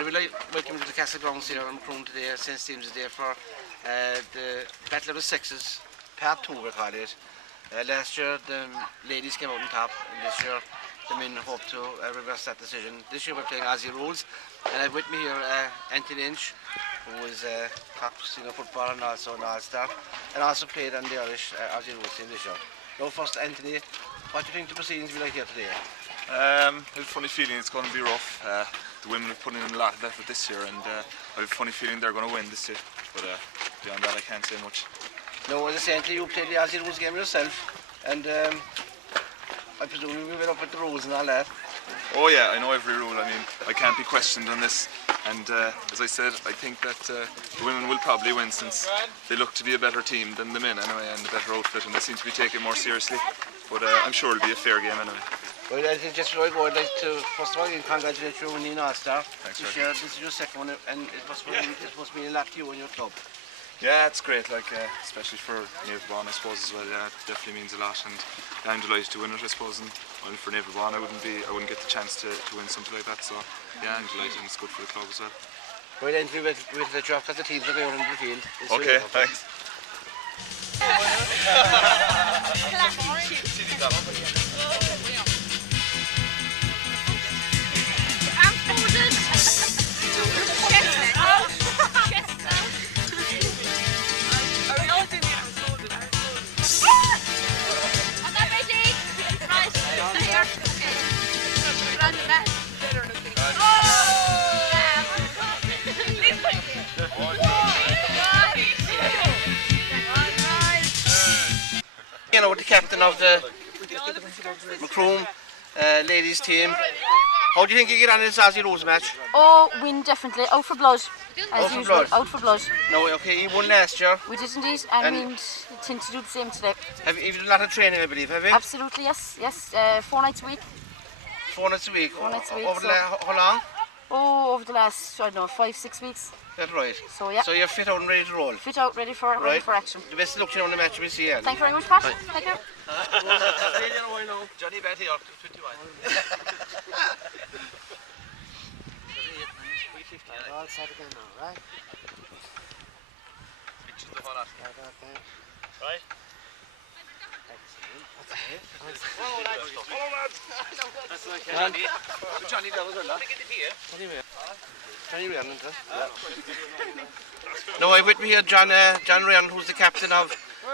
I would like welcome you to the Castle Grounds here in Macroom today. St. Stephen's Day for the Battle of the Sexes, Part 2 we call it. Last year the ladies came out on top, and this year the men hope to reverse that decision. This year we're playing Aussie rules, and I've with me here Anthony Lynch, who is a top senior footballer and also an all-star, and also played on the Irish Aussie rules team this year. Now first, Anthony, what do you think the proceedings will be like here today? I have a funny feeling it's going to be rough. The women have put in a lot of effort this year, and I have a funny feeling they're going to win this year. But beyond that, I can't say much. No, as I said, you played the Aussie rules game yourself, and I presume you went up with the rules and all that. Oh yeah, I know every rule. I mean, I can't be questioned on this. And as I said, I think that the women will probably win, since they look to be a better team than the men anyway, and a better outfit, and they seem to be taken more seriously. But I'm sure it'll be a fair game anyway. Well, I think just before I go, I'd like to first of all congratulate you on winning All-Star. Thanks, this is your second one, and it must mean a lot to you and your club. Yeah, it's great, like especially for Naval I suppose as well. Yeah, it definitely means a lot, and I'm delighted to win it, I suppose. And well, for Naval I wouldn't get the chance to win something like that. So yeah, I'm delighted, and it's good for the club as well. Right, Anthony, we'll let you off because the teams are going on the field. Okay, thanks. You know, with the captain of the Macroom ladies team, how do you think you get on in this Aussie rules match? Oh, win definitely. Out for blood. As usual, blood. out for blood. No, okay, you won last year. We did indeed, and we intend to do the same today. Have you done a lot of training, I believe, have you? Absolutely, yes. 4 nights a week. 4 nights a week? 4 nights a week. Over how long? Oh, over the last, I don't know, 5-6 weeks. That's right. So yeah. So you're fit out and ready to roll? Fit out, ready for action. The best of luck to you on the match we'll see you. Thank you very much, Pat. Right. Thank you. Johnny Bet here, 21. All set again now, right? Right? Johnny No, I'm with me here, John Ryan, who's the captain of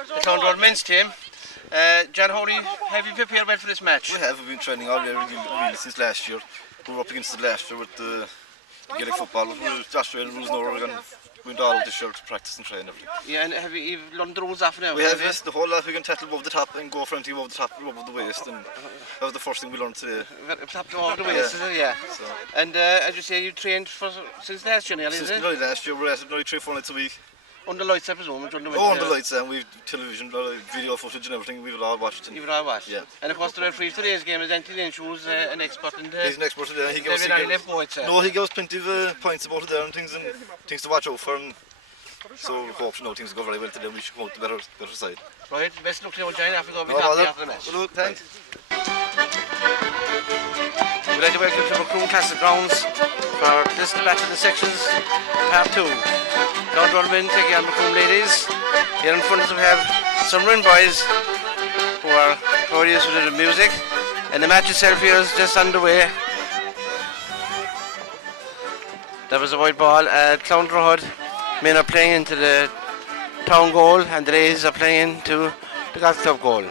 the Clondrohid men's team. John, have you prepared well for this match? We have been training all year really since last year. We were up against it last year with the Gaelic football. Last year, rules now we're going to go into all of this year to practice and train everything. Yeah, and have you learned the rules off now? We have, yes, the whole lot. We can tackle above the top and go fronting above the top, above the waist, and that was the first thing we learned today. Top above the waist, yeah. So. And as you say, you trained since last year, nearly, is it? Since nearly last year, we're at nearly 3-4 nights a week. Under lights, I presume? Under the lights, and we've television, video footage and everything, we've all watched. You've all watched? Yeah. And of course the referee for today's game is Anthony Lynch, who's an expert in the... He's an expert today. He gives plenty of points about it there and things to watch out for. And so we hope things go very well today. We should come out the better side. Right, best luck to you, Johnny, after going after the match. Look, thanks. We'd like to welcome you to Macroom Castle Grounds for this Battle of the Sections, Part 2. Clondrohid men taking on Macroom ladies. Here in front of us we have some run boys who are curious with the music, and the match itself here is just underway. That was a white ball. Clondrohid men are playing into the town goal, and the ladies are playing into the golf club goal.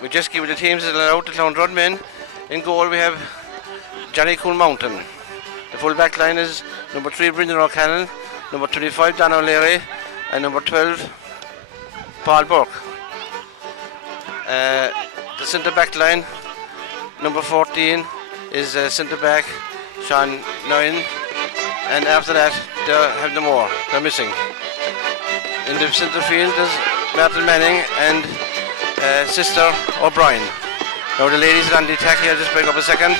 We just give the teams that are out, the Clondrohid men. In goal we have Johnny Cool Mountain. The full back line is number 3 Brendan O'Connell, number 25 Dan O'Leary, and number 12 Paul Burke. The centre back line, number 14 is centre back Sean Noyen, and after that they have no more, they're missing. In the centre field there's Martin Manning and Sister O'Brien. Now the ladies are on the attack here, just break up a second.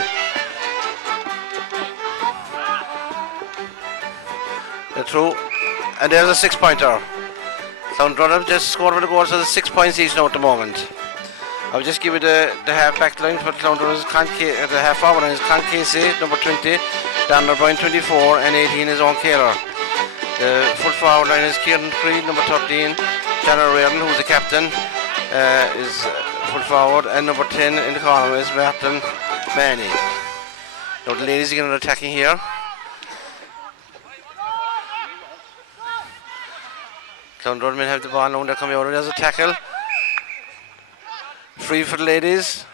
They're through, and there's a 6-pointer. Clondrohid just scored with a goal, so there's 6 points each now at the moment. I'll just give you the half back line for Clondrohid. The half forward line is Con Casey, number 20, Dan O'Brien 24 and 18 is Owen Kaler. The full forward line is Kieran Creed, number 13. John O'Riordan, who's the captain, is full forward, and number 10 in the corner is Martin Manny. Now the ladies are going to attacking here. Clondrohid men have the ball now, they're coming out. There's a tackle. Free for the ladies.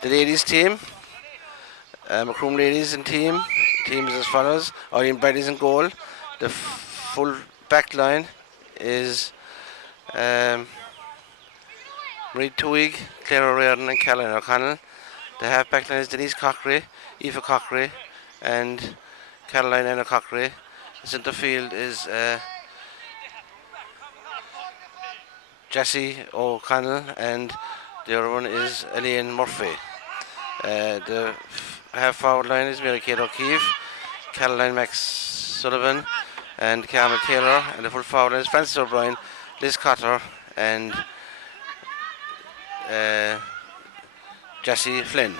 The ladies team. Macroom ladies and team. Team is as follows. Irene Bradley's in goal. The full back line is Marie Twig, Claire O'Riordan and Caroline O'Connell. The half back line is Denise Cockery, Aoife Cockery and Caroline Anna Cockery. The centre field is Jessie O'Connell and the other one is Elaine Murphy. The half forward line is Mary Kate O'Keefe, Caroline Max Sullivan and Carmel Taylor, and the full forward line is Frances O'Brien, Liz Cotter and Jessie Flynn.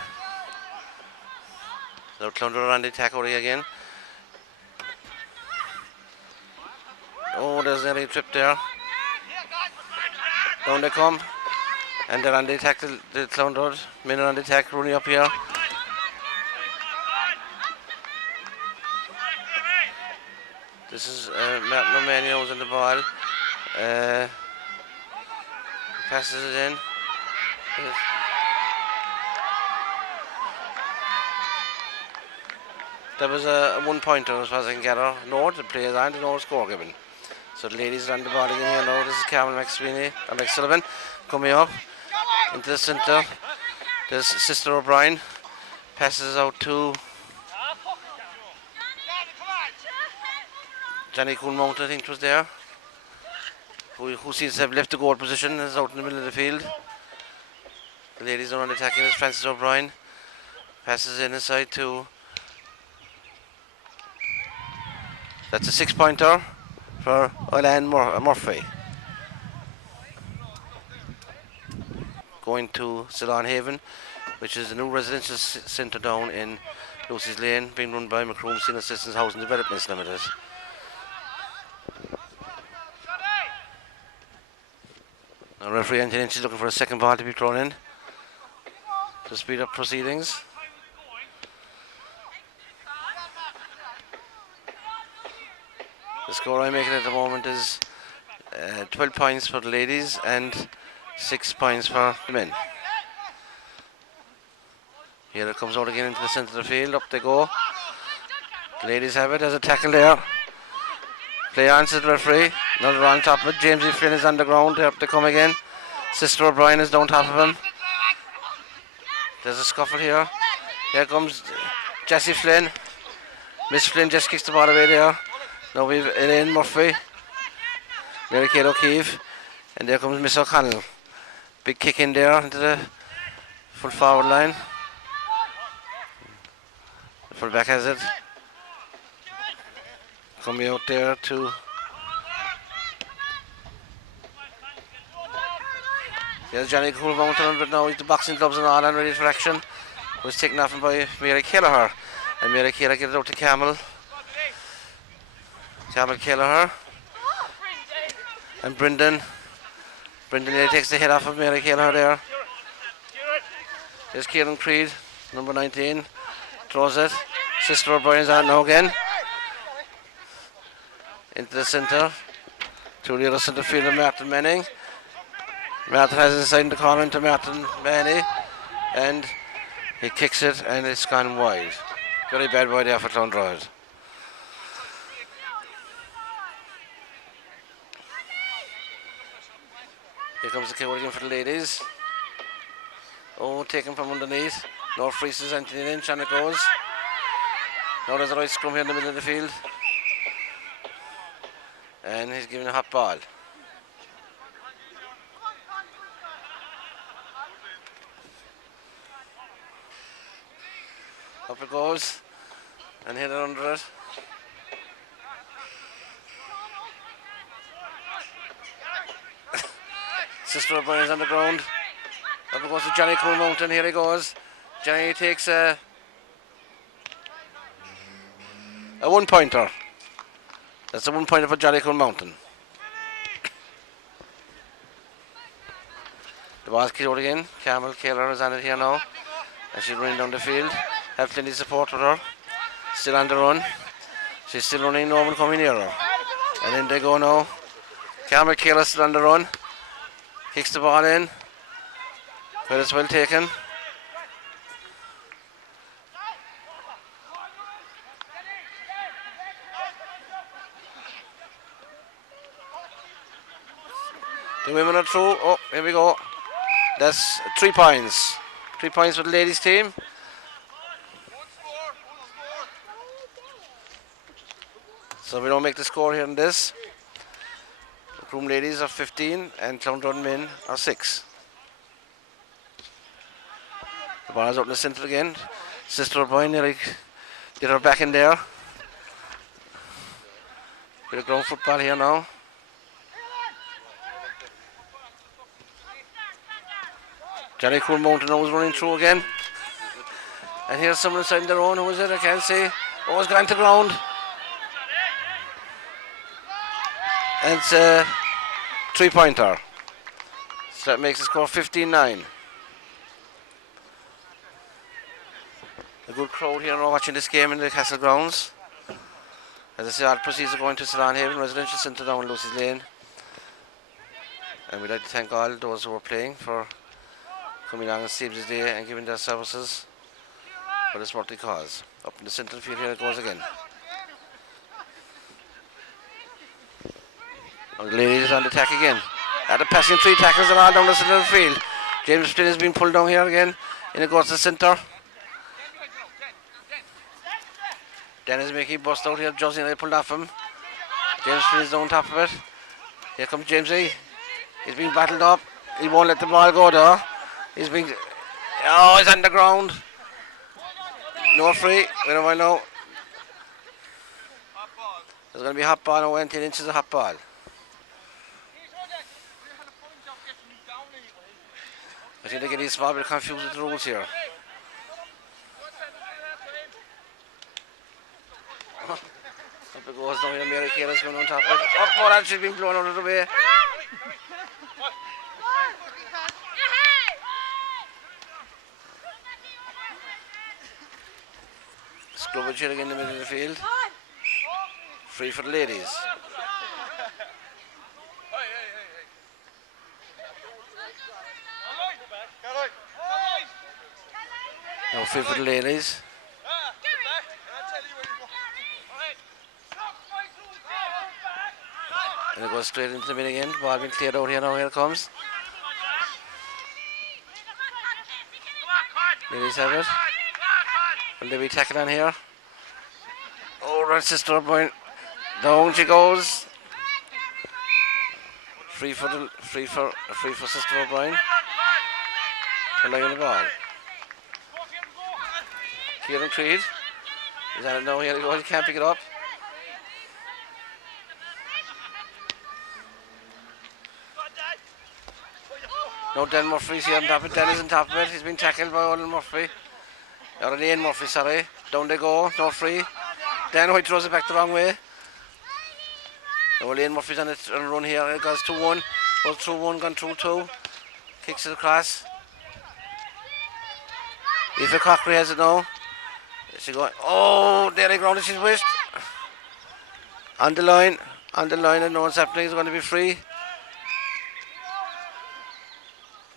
So Clondrohid on the attack over again. Oh, there's nearly a trip there. Down they come. And they're on the attack, the Clondrohid. Men are on the attack, running up here. This is Martin O'Mahony who's on the ball. Passes it in. There was a 1 pointer as far as I can gather. No, the players aren't, no score given. So the ladies are on the ball again here now. This is Carmel McSullivan coming up into the centre. There's Sister O'Brien. Passes out to Johnny Coon Mount, I think it was there. Who seems to have left the goal position, is out in the middle of the field. The ladies are on attacking is Frances O'Brien. Passes in inside to. That's a 6 pointer for Elaine Murphy. Going to Ceylon Haven, which is a new residential centre down in Lucy's Lane, being run by Macroom Senior Citizens Housing Developments Limited. Now referee Anthony Lynch is looking for a second ball to be thrown in to speed up proceedings. The score I'm making at the moment is 12 points for the ladies and 6 points for the men. Here it comes out again into the centre of the field. Up they go. The ladies have it. There's a tackle there. Play on, says the referee. Another on top of it. James E. Flynn is on the ground. Up they come again. Sister O'Brien is down top of him. There's a scuffle here. Here comes Jessie Flynn. Miss Flynn just kicks the ball away there. Now we've Elaine Murphy, Mary Kate O'Keefe, and there comes Miss O'Connell. Big kick in there into the full forward line. The full back has it. Coming out there to there's Johnny Cool Mountain, but now he's the boxing gloves and all and ready for action. Was taken off by Mary Kelleher, and Mary Kelleher gets it out to Camel. Camel Kelleher and Brendan nearly takes the head off of Mary Kelleher there. There's Kieran Creed, number 19, throws it. Sister O'Brien's on now again. Into the centre. To the other centre fielder, Martin Manning. Martin has it inside the corner into Martin Manning. And he kicks it and it's gone wide. Very bad wide there for Clondrohid. Here comes the kick again for the ladies. Oh, taken from underneath. North freezes Anthony Lynch and it goes. Now there's a right scrum here in the middle of the field. And he's giving a hot ball. Up it goes. And hit it under it. Sister O'Brien's on the ground. Up it goes to Johnny Cool Mountain. Here he goes. Johnny takes a A 1-pointer. That's a 1-pointer for Jellicoe Mountain. The ball's kicked out again. Carmel Kaler is on it here now. And she's running down the field. Have plenty of support with her. Still on the run. She's still running, no one coming near her. And in they go now. Carmel Kaler still on the run. Kicks the ball in. But it's well taken. The women are through. Oh, here we go. That's 3 points. 3 points for the ladies team. So we don't make the score here in this. Macroom ladies are 15 and Clondrohid men are 6. The ball is out in the centre again. Sister O'Brien nearly did her back in there. Bit of ground football here now. Jellicoe Mountain was running through again. And here's someone inside their own. Who is it? I can't see. Oh, it's gone to ground. And it's a 3-pointer. So that makes the score 15-9. A good crowd here now watching this game in the Castle Grounds. As I say, all proceeds are going to Salon Haven Residential Centre down in Lucy's Lane. And we'd like to thank all those who are playing for coming along on Steve's Day and giving their services for this worthy cause. Up in the central field here it goes again. And the ladies on the attack again. After passing 3 tackles and all down the centre of the field. James Flynn has been pulled down here again. In it goes to the centre. Dennis Mickey bust out here. Josie and they pulled off him. James Flynn is on top of it. Here comes Jamesy. He's being battled up. He won't let the ball go though. He's being... Oh, he's on the ground. No free. Wait a while now. There's going to be a hot ball now. 10 inches of hot ball. I think they're getting small bit confused with the rules here. Up it goes now here. Mary Kayla's going on top of it. Up, oh, that should have been blown out of the way. Scrubbage here again in the middle of the field. Free for the ladies. Now free for the ladies. And it goes straight into the mid again. Ball being cleared out here now. Here it comes. Ladies have it. Will they be tackling on here? Oh, right, Sister O'Brien. Down she goes. Free for Sister O'Brien. Pulling on the ball. Kieran Creed. He's on it now. Here he goes. He can't pick it up. No, Dan Murphy's here on top of it. Dan is on top of it. He's been tackled by Olin Murphy. Or Ian Murphy, sorry. Down they go. No free. Dan White throws it back the wrong way. Now Ian Murphy's on a run here. It goes 2-1. Goes through 1, gone through 2. Kicks it across. Aoife Cockery has it now. She's going. Oh, there they grounded. She's wished. On the line. On the line, and no one's happening. It's going to be free.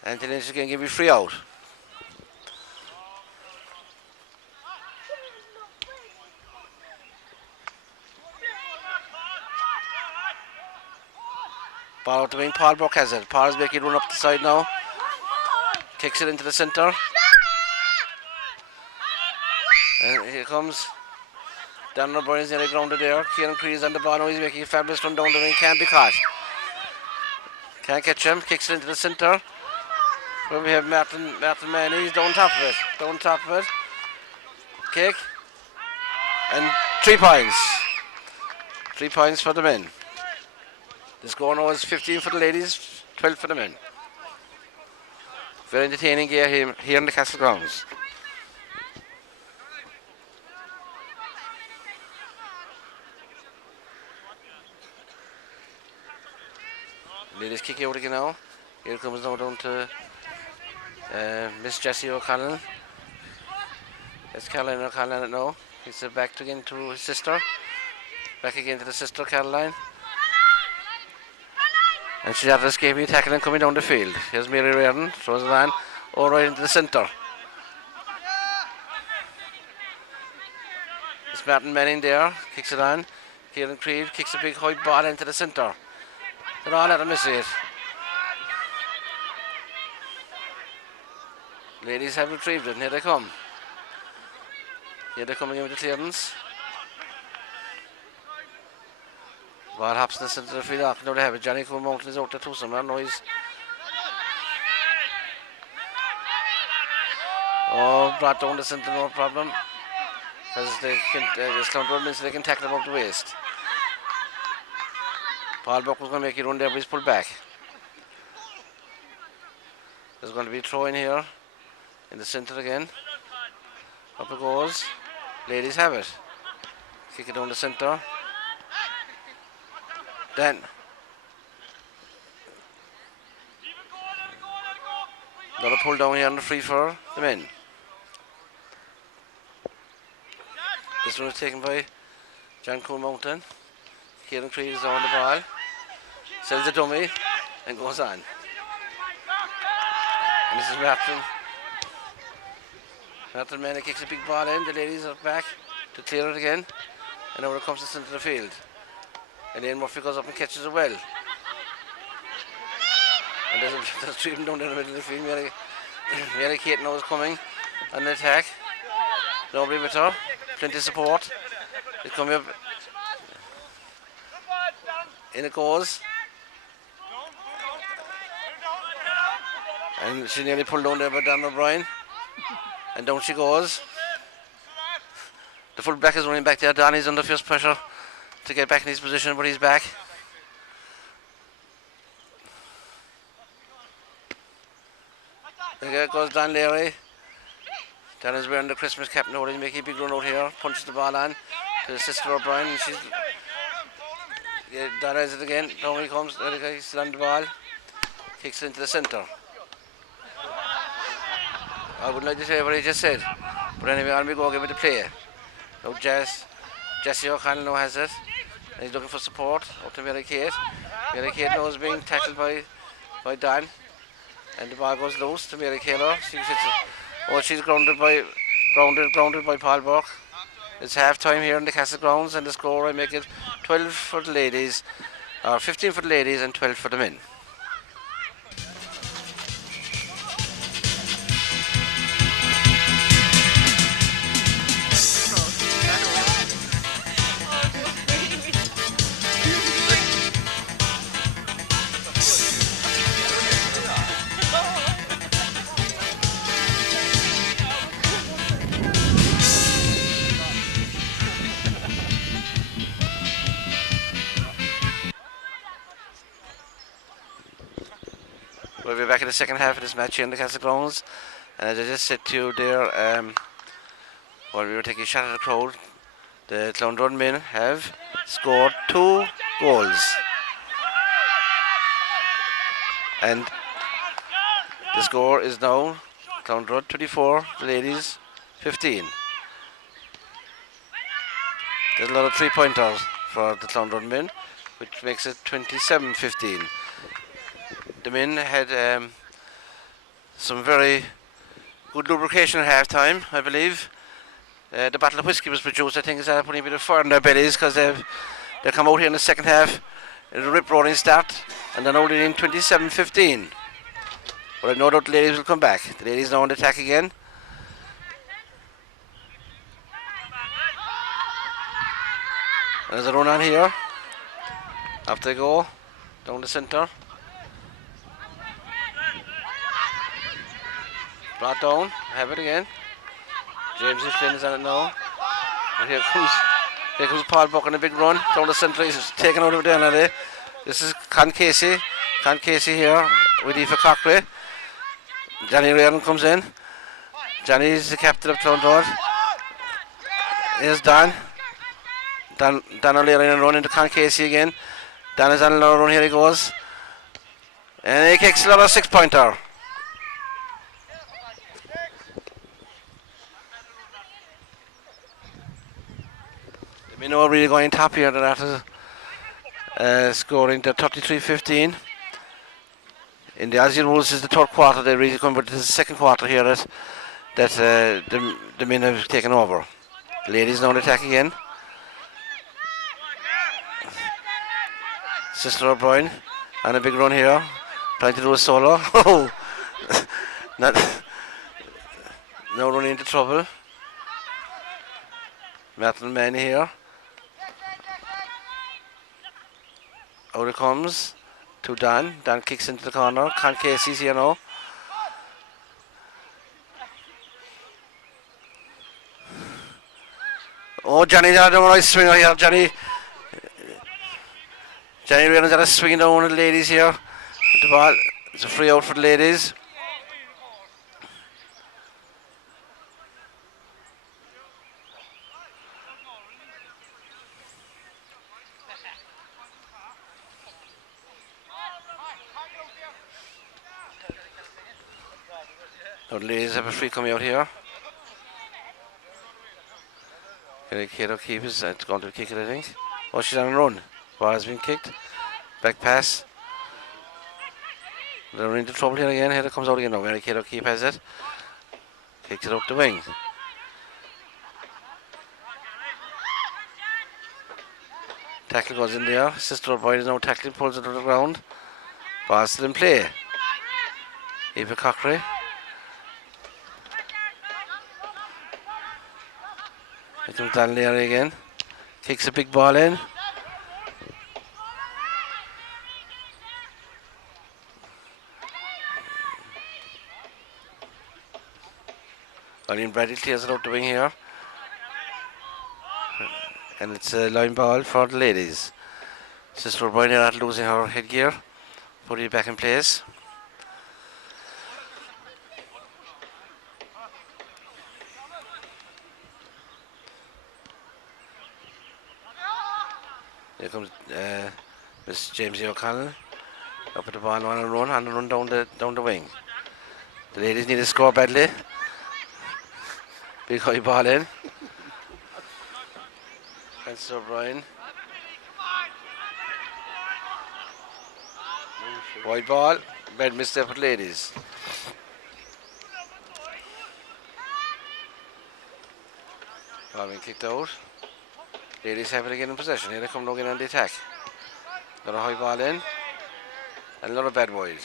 And then she's going to give me free out. Ball out to wing. Paul Brook has it. Paul's making it run up the side now. Kicks it into the centre. And here comes Dan O'Brien's nearly grounded there. Kieran Creed is on the ball now. He's making a fabulous run down the wing. Can't be caught. Can't catch him. Kicks it into the centre. Where we have Martin Manny. He's down top of it. Down top of it. Kick. And 3 points. 3 points for the men. The score now is 15 for the ladies, 12 for the men. Very entertaining game here in the Castle Grounds. Ladies kick out again now. Here comes now down to Miss Jessie O'Connell. It's Caroline O'Connell now. He's back again to his sister. Back again to the sister Caroline. And she's after escaping tackle and coming down the field. Here's Mary Reardon, throws it on, all right into the centre. It's Martin Manning there, kicks it on. Kieran Creed kicks a big high ball into the centre. They're all at a miss it. Ladies have retrieved it, and here they come. Here they're coming in with the clearance. Ball hops in the centre of the field. Now they have it. Johnny Cole Mountain is out there too somewhere. Now he's... Oh, brought down the centre, no problem. Because they can, this Clondrohid means they can tackle above the waist. Paul Buck was going to make it run there, but he's pulled back. There's going to be a throw in here. In the centre again. Up it goes. Ladies have it. Kick it down the centre. Then another pull down here on the free for the men. This one is taken by John Cole Mountain. Kieran Creed is on the ball. Sells the dummy and goes on. And this is Martin Manning kicks a big ball in. The ladies are back to clear it again. And now it comes to the centre of the field. And then Murphy goes up and catches it well. And there's three of them down in the middle of the field. Mary Kate now is coming on the attack. Nobody with her. Plenty of support. It's coming up. In it goes. And she nearly pulled down there by Dan O'Brien. And down she goes. The full back is running back there. Donny's under fierce pressure to get back in his position, but he's back. And there goes Dan Leary. Dan is wearing the Christmas cap now. He's making a big run out here. Punches the ball on to his sister O'Brien. And she's... Yeah, Dan has it again. Down he comes. There he goes. He's on the ball. Kicks it into the centre. I wouldn't like to say what he just said. But anyway, on we go, give it a play. Now Jessie O'Connell now has it. And he's looking for support up to Mary Kate. Mary Kate now is being tackled by Dan. And the ball goes loose to Mary Kaylor. She's grounded by Paul Burke. It's half time here in the Castle Grounds, and the score I make it 12 for the ladies, or 15 for the ladies and 12 for the men. We'll be back in the second half of this match here in the Castle Grounds. And as I just said to you there, while we were taking a shot at the crowd, the Clondrohid men have scored 2 goals. And the score is now Clondrohid 24, the ladies 15. There's a lot of 3-pointers for the Clondrohid men, which makes it 27-15. The men had some very good lubrication at half time, I believe. The bottle of whiskey was produced. I think is putting a bit of fire in their bellies because they come out here in the second half. It'll rip-roaring start, and they're now leading 27-15. But I have no doubt the ladies will come back. The ladies now on the attack again. And there's a run on here. Up they go, down the centre. Brought down, have it again. James Flynn is on it now. And here comes Paul Buck on a big run. Down the centre, he's taken out of the end. This is Con Casey. Con Casey here with Aoife Cochrane. Johnny Reardon comes in. Johnny is the captain of Clondrohid. Here's Dan. Dan O'Leary in a run into Con Casey again. Dan is on another run, here he goes. And he kicks another 6-pointer. We know really going top here after scoring the 33-15. In the Aussie rules is the third quarter, they really come, but this is the second quarter here that the men have taken over. Ladies now in attack again. Sister O'Brien on a big run here, trying to do a solo. Not now running into trouble. Martin Manny here. Out it comes to Dan. Dan kicks into the corner. Con Casey's here now. Oh, Johnny's had a nice swinger here. Johnny Reynolds had a swing down with the ladies here. With the ball. It's a free out for the ladies. The ladies have a free coming out here. Kato keeps it. It's going to kick it, I think. Oh, she's on a run. Ball has been kicked. Back pass. They're into trouble here again. Here it comes out again now. Mary Kato keep has it. Kicks it up the wing. Tackle goes in there. Sister O'Brien is now tackling, pulls it to the ground. Ball still in play. Eva Cockery. Here comes Dan Leary again. Kicks a big ball in. Eileen Bradley clears it out the wing here. And it's a line ball for the ladies. Sister O'Brien not losing her headgear. Putting it back in place. Here comes Miss James O'Connell up at the ball on a run down the wing. The ladies need to score badly. Big high ball in. Francis O'Brien. Wide ball. Bad misstep for the ladies. Ball being kicked out. Ladies have it again in possession. Here they come again on the attack. Another high ball in. And another bad wide.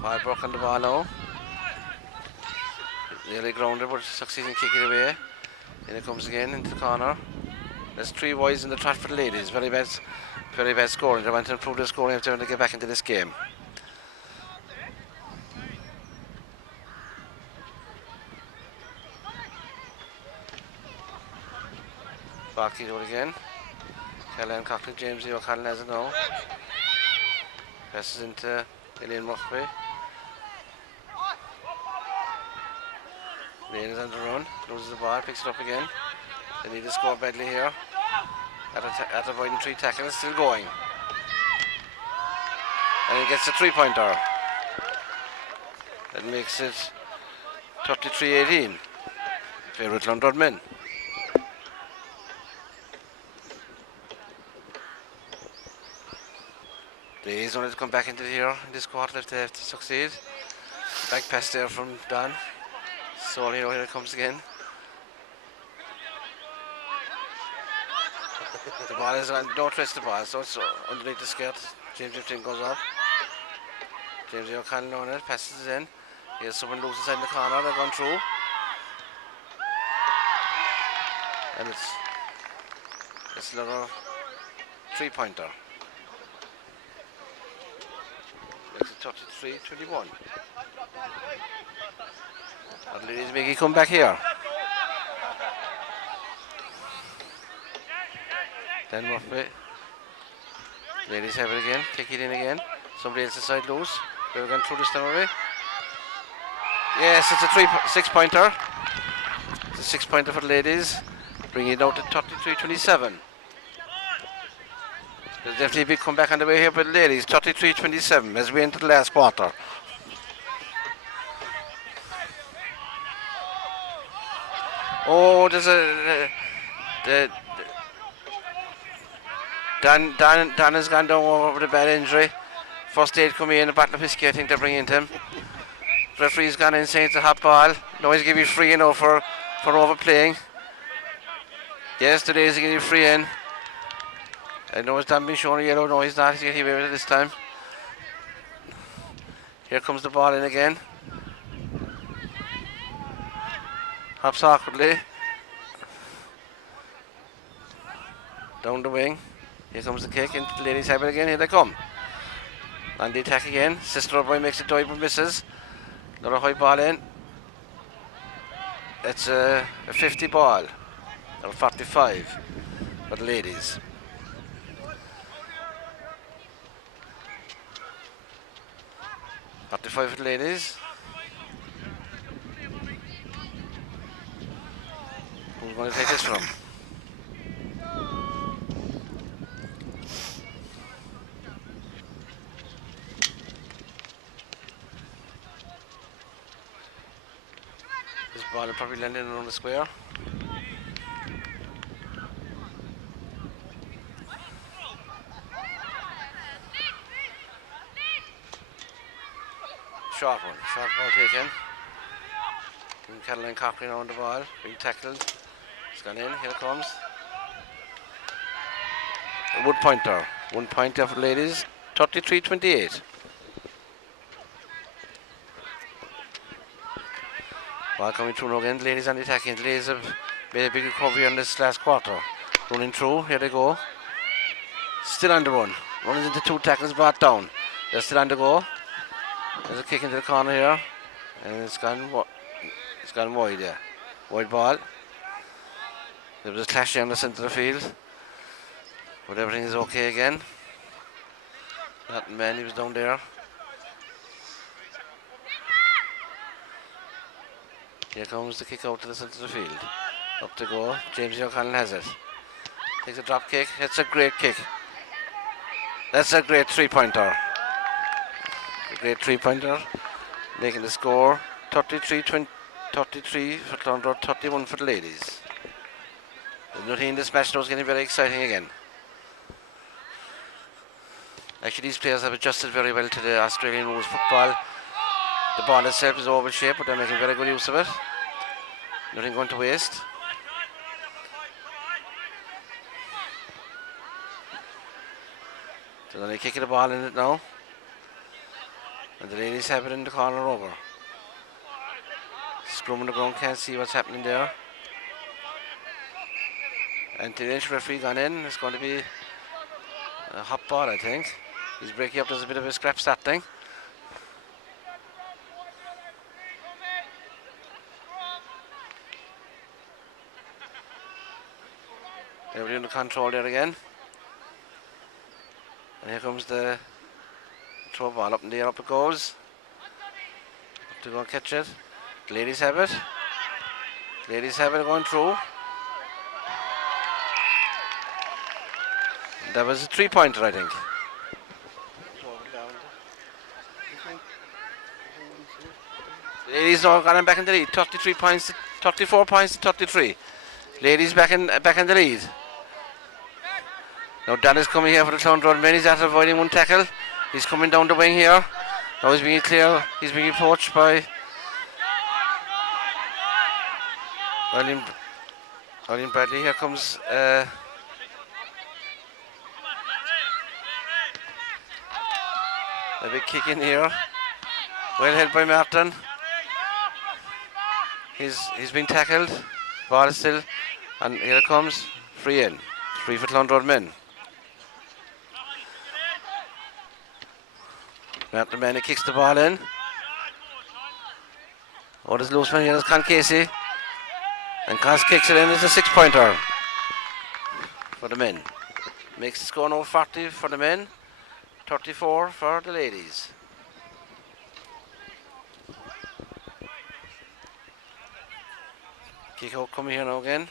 Ball broke on the ball now. Nearly grounded but succeeding kicking it away. Here it comes again into the corner. There's 3 wides in the trot for the ladies. Very bad scoring. They want to improve their scoring if they want to get back into this game. Barkley out again. Callahan Cochran, James O'Connell has it now. Passes into Elaine Murphy. Lane is on the run, loses the ball, picks it up again. They need to score badly here. At avoiding 3 tackles, still going. And he gets a 3-pointer. That makes it 33-18. Favourite Clondrohid men. He's only to come back into here in this quarter if they have to succeed. Back pass there from Dan. So here it comes again. The ball is on, don't trust the ball, so it's underneath the skirt. James O'Connell goes up. James O'Connell on it, passes it in. Here's someone loose inside the corner, they're gone through. And it's another 3-pointer. Makes it 33-21. And ladies make it come back here. Then Murphy. Ladies have it again, kick it in again. Somebody else inside loose. They're going through this time away. Yes, it's a 6-pointer. The 6-pointer for the ladies, bringing it out to 33-27. There's definitely a big comeback on the way here for the ladies, 33-27 as we enter the last quarter. Oh, there's Dan has gone down over with a bad injury. First aid coming in, a battle of whiskey I think they're bringing to him. Referee's gone in saying it's a hot ball. No, he's giving you free in for overplaying. Yes, today he's giving you free in. I know it's Dan being shown a yellow. No, he's not. He's getting away with it this time. Here comes the ball in again. Hops awkwardly. Down the wing. Here comes the kick into the ladies' habit again. Here they come. And the attack again. Sister Boy makes a dive but misses. Another high ball in. It's a 50 ball. Or 45 for the ladies. For the ladies. Who's going to take this from? This ball will probably land in around the square. Short ball taken. And Caroline Cochran on the ball, being tackled. It's gone in, here it comes. A wood pointer. 1 point for the ladies, 33-28. Ball coming through now again, the ladies on the attacking. The ladies have made a big recovery on this last quarter. Running through, here they go. Still on the run. Running into 2 tackles, brought down. They're still on the go. There's a kick into the corner here. And it's gone wide, yeah. Wide ball. There was a clash down the centre of the field. But everything is okay again. That man, he was down there. Here comes the kick out to the centre of the field. Up to go. James O'Connell has it. Takes a drop kick. It's a great kick. That's a great 3-pointer. A great 3-pointer. Making the score 33 for Clondrohid, 31 for the ladies. The nothing in this match now is getting very exciting again. Actually, these players have adjusted very well to the Australian rules football. The ball itself is oval shape, but they're making very good use of it. Nothing going to waste. So they're kicking the ball in it now. And the ladies have it in the corner over. Scrum on the ground, can't see what's happening there. And the Inch referee gone in. It's going to be a hot ball, I think. He's breaking up. There's a bit of a scrap starting. Everybody under control there again. And here comes the throw ball up in the air, up it goes. Up to go and catch it. The ladies have it. The ladies have it going through. That was a 3-pointer, I think. The ladies now got him back in the lead. 33 points to 34 points to 33. Ladies back in the lead. Now Dan is coming here for the Clondrohid men. He's after avoiding 1 tackle. He's coming down the wing here. Now he's being clear. He's being approached by Eileen Bradley. Here comes a big kick in here. Well held by Martin. He's been tackled. Ball is still, and here it comes. Free in. Free for Clondrohid men. Martin Manny kicks the ball in. Oh, there's loose man here. There's Con Casey. And Cos kicks it in. It's a 6-pointer for the men. Makes the score now 40 for the men, 34 for the ladies. Kick out coming here now again.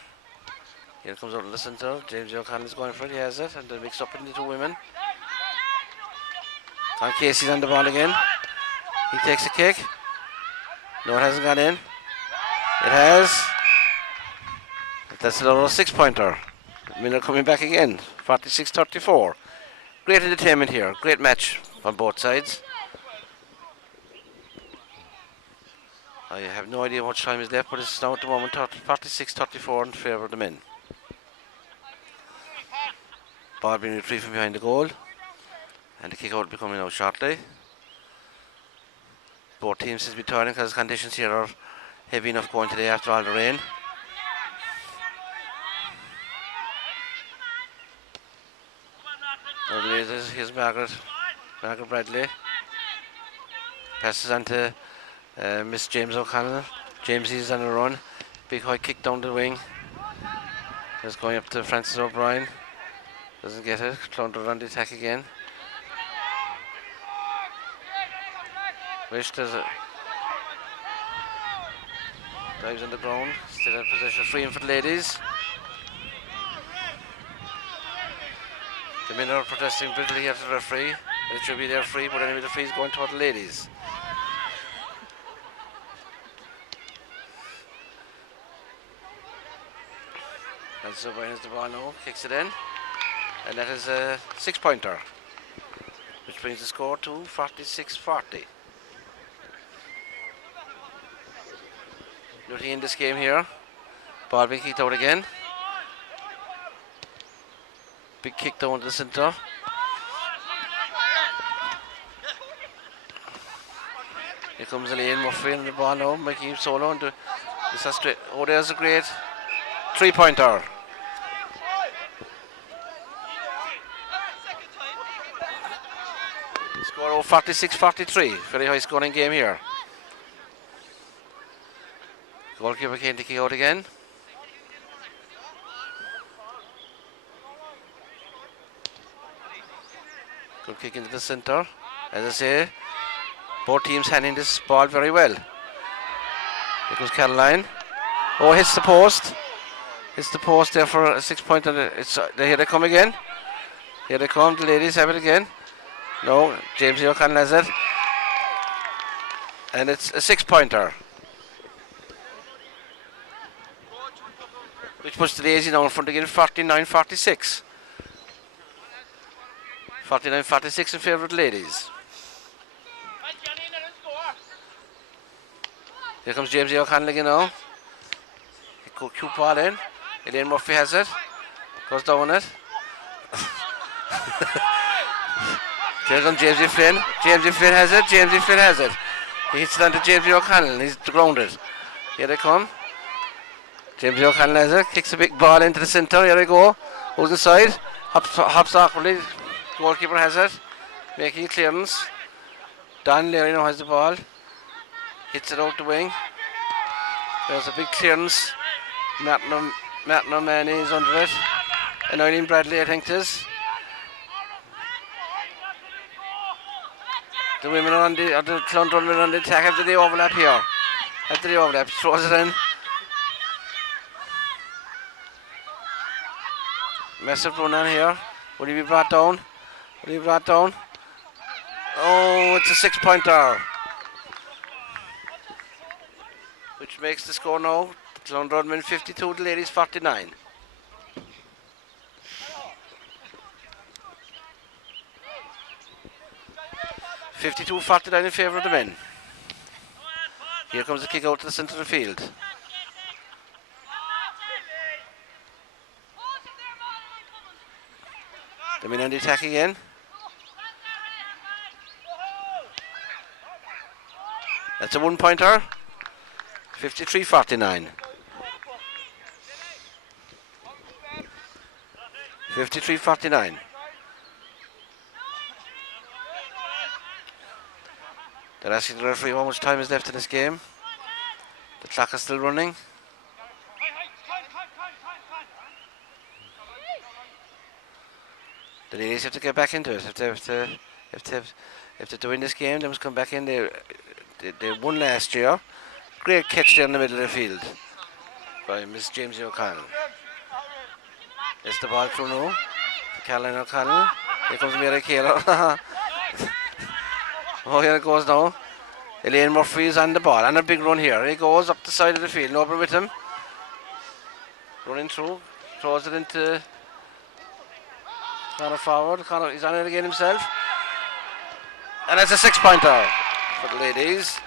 Here comes out of the centre. James O'Connell is going for it. He has it, and they'll mix up into two women. Con Casey's on the ball again. He takes a kick. No, it hasn't gone in. It has. That's another 6-pointer. Miller coming back again. 46-34. Great entertainment here. Great match on both sides. I have no idea how much time is left, but it's now at the moment 46-34 in favour of the men. Ball being retrieved from behind the goal. And the kick out will be coming out shortly. Both teams seem to be turning because conditions here are heavy enough going today after all the rain. Here's Margaret Bradley. Passes on to Miss James O'Connell. James is on a run. Big high kick down the wing. Just going up to Francis O'Brien. Doesn't get it. Clondrohid on the attack again. Wish does it. Dives on the ground. Still in possession. Free in for the ladies. The men are protesting bitterly after the referee. It should be their free, but anyway, the free is going toward the ladies. And so O'Brien has the ball now, kicks it in, and that is a 6-pointer, which brings the score to 46-40. Nothing in this game here. Ball being kicked out again. Big kick down to the centre. Here comes Elaine Murphy on the ball now, making him solo. Into this is straight. Oh, there's a great 3-pointer. Score of 46-43. Very high scoring game here. Goalkeeper came to kick out again. Good kick into the centre. As I say, both teams handling this ball very well. Here goes Caroline. Oh, hits the post. Hits the post there for a 6-pointer. Here they come again. Here they come. The ladies have it again. No, James O'Connell has it. And it's a 6-pointer. Which puts the ladies now in front again, 49-46. 49-46 in favour of the ladies. Here comes James O'Connell again now. Cute ball in. Elaine Murphy has it. Goes down it. Here comes James Flynn. James Flynn has it. James Flynn has it. He hits it onto James O'Connell. He's grounded. Here they come. James O'Connell has it. Kicks a big ball into the centre. Here they go. Who's inside? Hops awkwardly. Goalkeeper has it. Making clearance. Don Leary now has the ball. Hits it out the wing. There's a big clearance. Matt O'Mahony is under it. And Eileen Bradley, I think it is. The women are on the Clondrohid women on the attack after the overlap here. After the overlap, throws it in. Massive run on here. Will he be brought down? Will he be brought down? Oh, it's a 6-pointer. Which makes the score now. Clondrohid men 52, the ladies 49. (52-49) in favour of the men. Here comes the kick out to the centre of the field. The men on the attack again. That's a 1-pointer. 53-49. 53-49. They're asking the referee how much time is left in this game. The clock is still running. The ladies have to get back into it. If they're to win this game, they must come back in. They won last year. Great catch there in the middle of the field. by Miss James O'Connell. It's the ball through now. Caroline O'Connell. Here comes Mary Kaler. Oh, here it goes now. Elaine Murphy is on the ball, and a big run here. He goes up the side of the field, Nobel with him. Running through, throws it into Connor forward. Connor, he's on it again himself. And it's a 6-pointer for the ladies.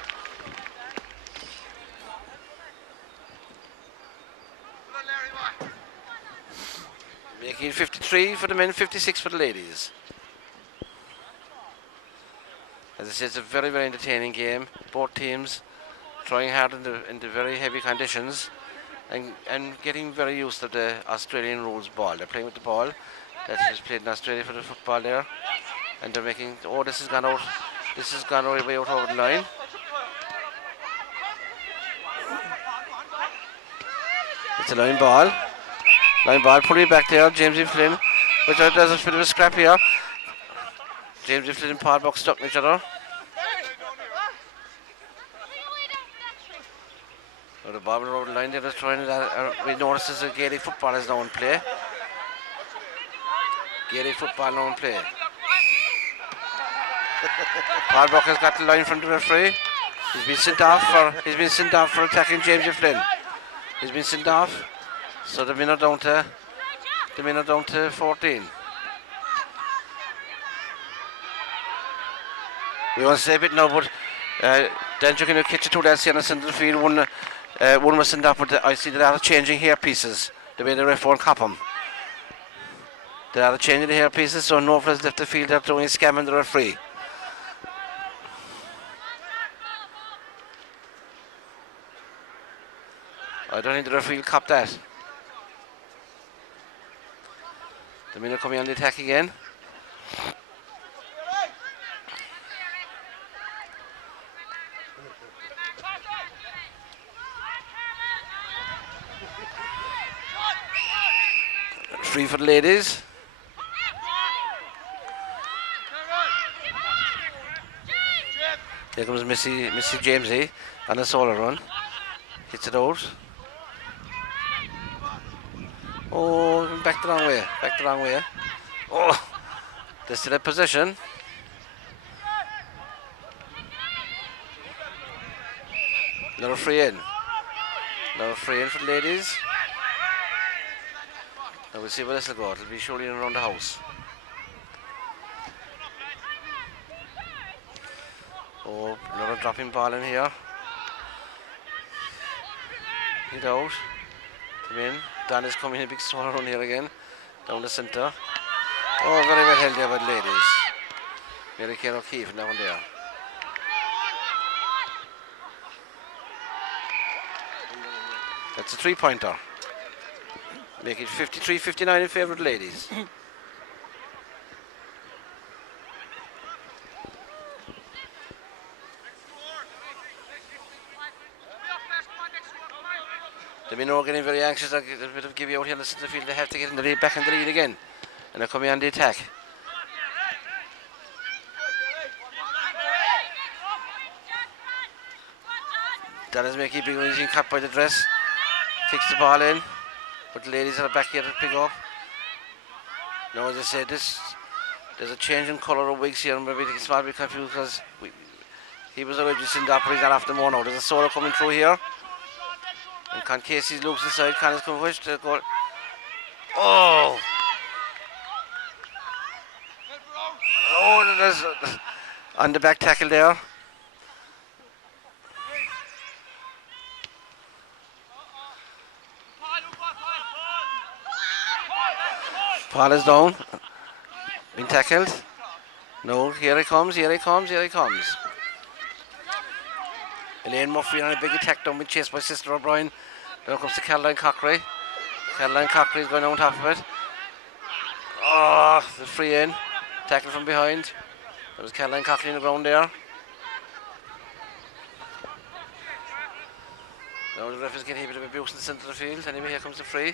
Making 53 for the men, 56 for the ladies. As I said, it's a very, very entertaining game. Both teams trying hard in the very heavy conditions and getting very used to the Australian rules ball. They're playing with the ball that is played in Australia for the football there. And they're making, oh, this has gone out. This has gone way out over the line. It's a line ball. Line ball, putting it back there. James E. Flynn, which there's a bit of a scrap here. James E. Flynn and Paul Buck stuck in each other. So the ball over the line, they're just trying to, we notice there's a Gaelic football is now in play. Gaelic football now in play. Paul Buck has got the line from the referee. He's been sent off for attacking James E. Flynn. He's been sent off. So the minute down to 14. We want to say a bit now, but then you're going to catch two lads here in the centre of the field. One was sent off, but I see that they are changing hair pieces. The way the ref won't cop them. They are changing the hair pieces, so no one's left the field. They're doing scamming the referee. I don't think the referee will cop that. The minute coming on the attack again. Free for the ladies. Here comes Missy Jamesy on a solo run. Hits it out. Oh, back the wrong way. Oh, they're still in possession. Another free in for the ladies. Now we'll see where this will go. It'll be surely around the house. Oh, another dropping ball in here. Hit out. Come in. Dan is coming in a big smaller run here again. Down the centre. Oh, very well held there by the ladies. Mary Kay O'Keefe and that one there. That's a 3-pointer. Make it 53-59 in favour of the ladies. The men are getting very anxious. There's a bit of give you out here in the centre field. They have to get in the lead, back in the lead again. And they're coming on the attack. That is making big one. He's cut by the dress. Kicks the ball in. But the ladies are back here to pick up. Now, as I said, there's a change in colour of wigs here. And maybe it's a bit confused because he was already sent up, but he's not after more now. There's a solo coming through here. And Con Casey looks inside. Con is coming wish to go. Oh! Oh, there's on the back tackle there. Paul is down. Been tackled. No, here he comes. Elaine Murphy on a big attack down, being chased by Sister O'Brien. Now comes to Caroline Cockery. Caroline Cockery is going on top of it. Oh, the free in. Tackle from behind. There was Caroline Cockery in the ground there. Now the ref is getting a bit of abuse in the centre of the field. Anyway, here comes the free.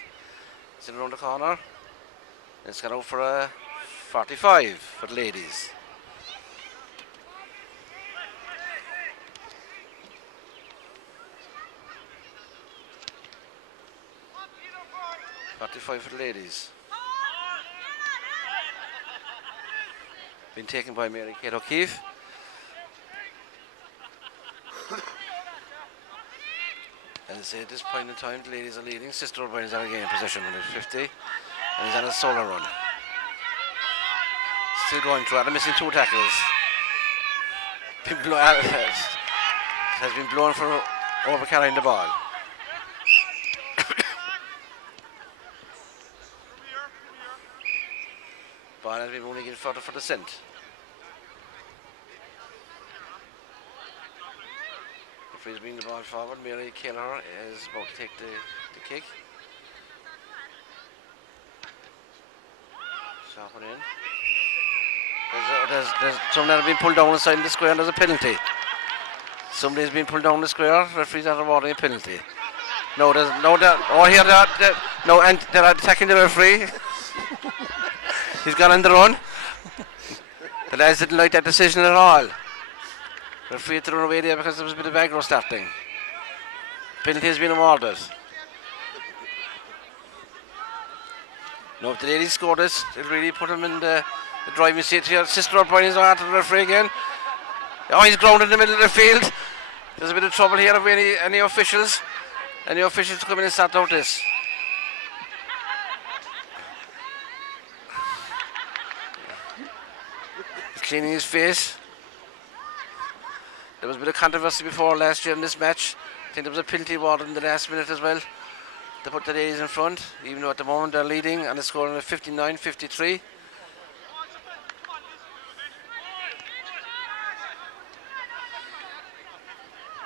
It's in around the corner. It's gone out for a 45 for the ladies. 45 for the ladies. Been taken by Mary Kate O'Keefe. As I say, at this point in time, the ladies are leading. Sister O'Brien is on again in possession with 50. And he's on a solo run. Still going through it, missing 2 tackles. Has been blown for over carrying the ball. Ball has been running in further for the scent. Referee's bringing the ball forward. Mary Keller is about to take the kick. Shot one in. There's someone that has been pulled down inside the square and there's a penalty. Somebody's been pulled down the square. Referee's not awarding a penalty. No, there's no that. Oh, here that. No, and they're attacking the referee. He's gone on the run. The lads didn't like that decision at all. Referee had to run away there because there was a bit of aggro starting. Penalty has been awarded. No, if the ladies scored this, it'll really put them in the driving seat here. Sister O'Brien is on after the referee again. Oh, he's grounded in the middle of the field. There's a bit of trouble here of any officials. Any officials to come in and sort out this. He's cleaning his face. There was a bit of controversy before last year in this match. I think there was a penalty awarded in the last minute as well. They put the ladies in front, even though at the moment they're leading and they're scoring at 59-53.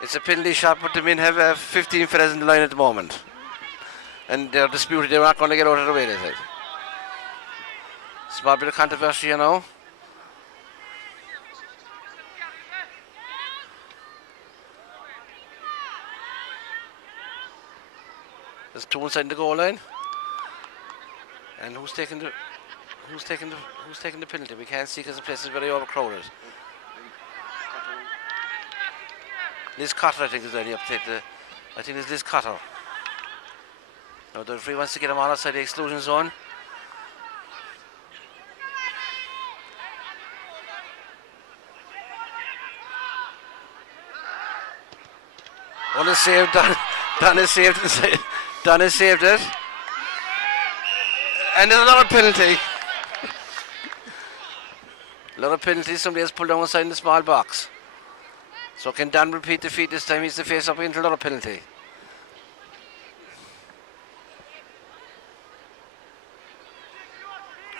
It's a penalty shot, but the men have 15 fellas in the line at the moment. And they're disputed, they're not going to get out of the way, they said. Small bit of controversy, you know. There's 2 inside the goal line. And who's taking the penalty? We can't see because the place is very overcrowded. Liz Cotter, I think, is ready up to take the. I think it's Liz Cotter. Now the referee wants to get him on outside the exclusion zone. One is saved. Don is saved inside. Don has saved it. And there's another penalty. Another penalty. Somebody has pulled down inside in the small box. So can Dan repeat the feat this time? He's to face up into another penalty.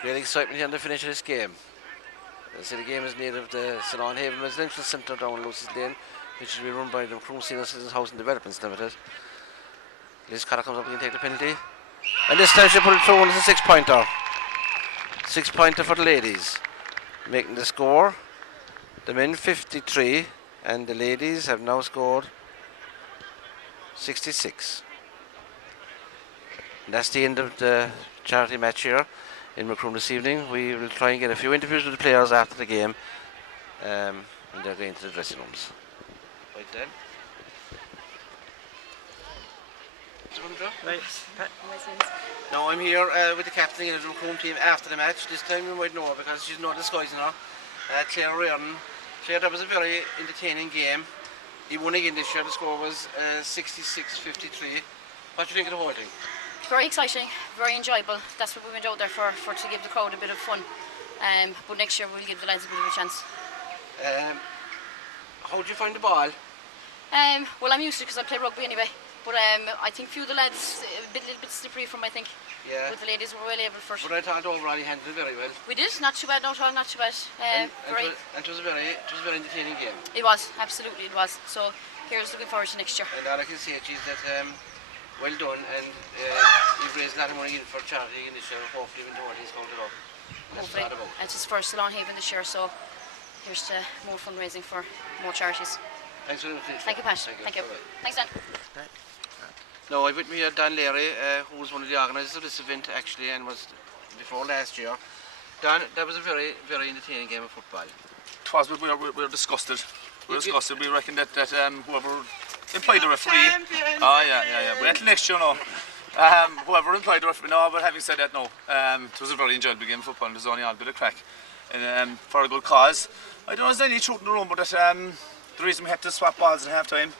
Great excitement here on the finish of this game. So the game is near the St. Haven Residential Centre down Lucy's Lane, which is being run by the Macroom Senior Citizens Housing Developments Limited. Liz Cotter comes up and can take the penalty. And this time she put it through and it's a 6-pointer. 6-pointer for the ladies. Making the score. The men 53 and the ladies have now scored 66. And that's the end of the charity match here in Macroom this evening. We will try and get a few interviews with the players after the game. And they're going to the dressing rooms. Right then. Right. Now I'm here with the captain of the Macroom team after the match. This time you might know her because she's not disguising her. Claire Reardon. Claire, that was a very entertaining game. He won again this year. The score was 66-53. What do you think of the whole thing? Very exciting, very enjoyable. That's what we went out there for to give the crowd a bit of fun. But next year we'll give the lads a bit of a chance. How did you find the ball? Well, I'm used to it because I play rugby anyway. But I think a few of the lads a little bit slippery from, I think. Yeah. But the ladies were well able for it. But I thought overall he handled it very well. We did, not too bad, not at all, not too bad. And it was a very entertaining game. It was, absolutely it was. So here's looking forward to next year. And all I can say to you is that well done, and you've raised a lot of money in for charity this year. Hopefully when the money is counted up. That's what it's all about. And it's for St. Haven this year, so here's to more fundraising for more charities. Thanks very much. Thank you, Pat. Thank you. Thanks, Dan. Now I've with me here Dan Leary, who was one of the organisers of this event actually, and was before last year. Dan, that was a very entertaining game of football. It was, but we were disgusted. We reckon that whoever employed the referee. Oh yeah. Wait till next year, no. Whoever employed the referee, no, but having said that, no. It was a very enjoyable game of football, and there's only a bit of crack. And for a good cause. I don't know if there's any truth in the room, but that, the reason we had to swap balls in half time,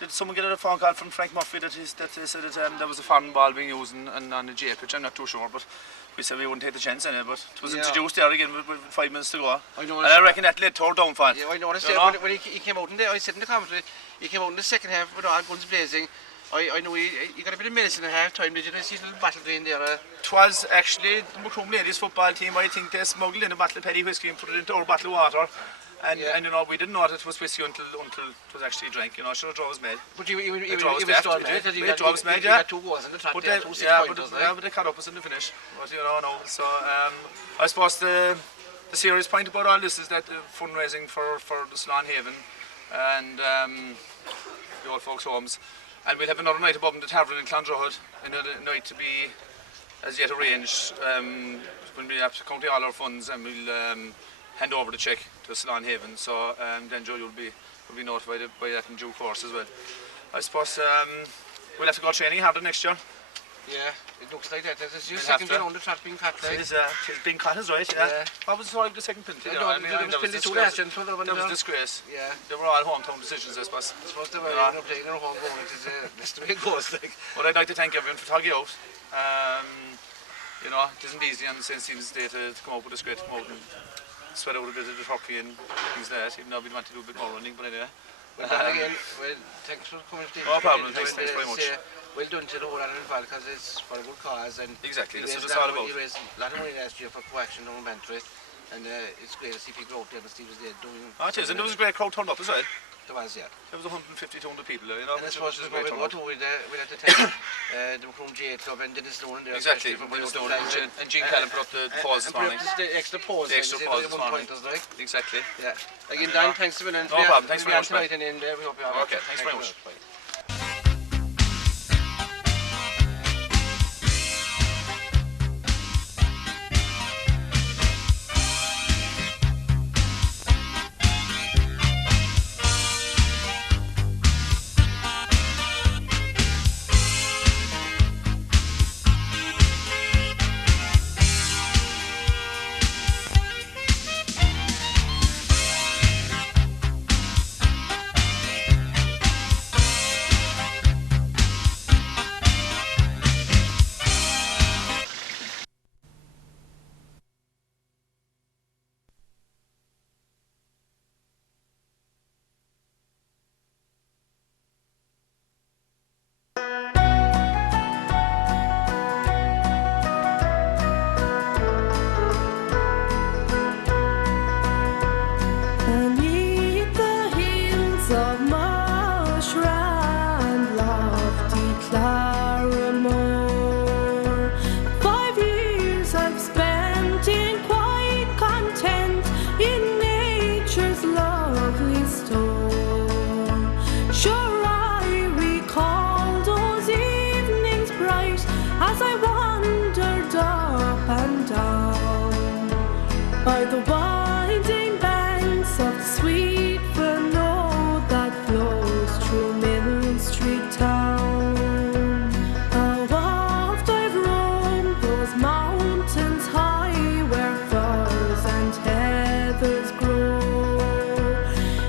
did someone get a phone call from Frank Murphy that they said that there was a foreign ball being used on the J pitch? I'm not too sure, but we said we wouldn't take the chance anyway, but it was introduced there again with 5 minutes to go. And I reckon that led to our downfall. Yeah, I noticed when he came out in there, I said in the commentary, he came out in the second half with all guns blazing. I know he got a bit of medicine at half time. Did you see a little battle going there? It was actually the Macroom ladies football team. I think they smuggled in a bottle of Petty whiskey and put it into our bottle of water. And you know, we didn't know that it was whiskey until it was actually drank. You know, sure, a draw was made. But he was made, He had 2 goals in the track. But they caught up us in the finish. But you know, no. So I suppose the serious point about all this is that the fundraising for the Salon Haven and the old folks' homes. And we'll have another night above in the tavern in Clondrohid, another night to be as yet arranged when we have to count all our funds, and we'll hand over the cheque to Salon Haven. So then Joe, you'll be notified by that in due course as well. I suppose we'll have to go training harder next year. Yeah, it looks like that. There's your second round of track being cut. It's being cut, is right. Yeah. What was the second penalty? There was penalty That was a disgrace. Yeah. They were all hometown decisions, I suppose. I suppose they were playing their home goal. That's the way it goes. But I'd like to thank everyone for talking out. You know, it isn't easy on the St. Stephen's Day to come up with a square, to come out and sweat out a bit of the turkey and things like that, even though we'd want to do a bit more running, but anyway. But then again, well, thanks for coming. No problem, thanks very much. Well done to the whole Ireland Val, because it's for a good cause. And exactly, that's what it's all about. You raised a lot of money last year for co-action down in Bantry, and it's great to see people out there and Stephen's Day doing. Oh, it is, and there was a great crowd turned up as well. There was, yeah. There was 150 to 200 people there, you know. And I suppose we'll have to thank the Macroom J Club and Dennis Sloan there. Exactly, Dennis Sloan and Jean Callan put up the pause this morning. The extra pause. The extra pause this morning. Exactly. Yeah. Again, Dan, thanks a million. No problem, thanks very much. Tonight and we hope you have okay, thanks very much. As I wandered up and down by the winding banks of the sweet Furneaux that flows through Mill Street town. How oft I've roamed those mountains high where firs and heathers grow,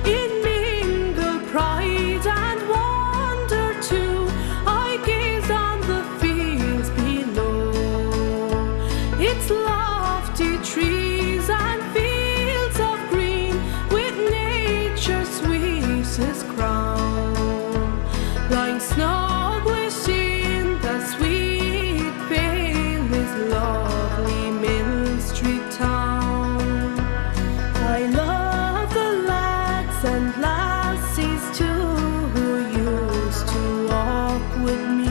in mingled pride and wonder too. I gaze on the fields below, its lofty trees and fields of green, with nature's sweetest crown, lying snug within the sweet Bailey's lovely Mill Street town. I love the lads and lassies too, who used to walk with me.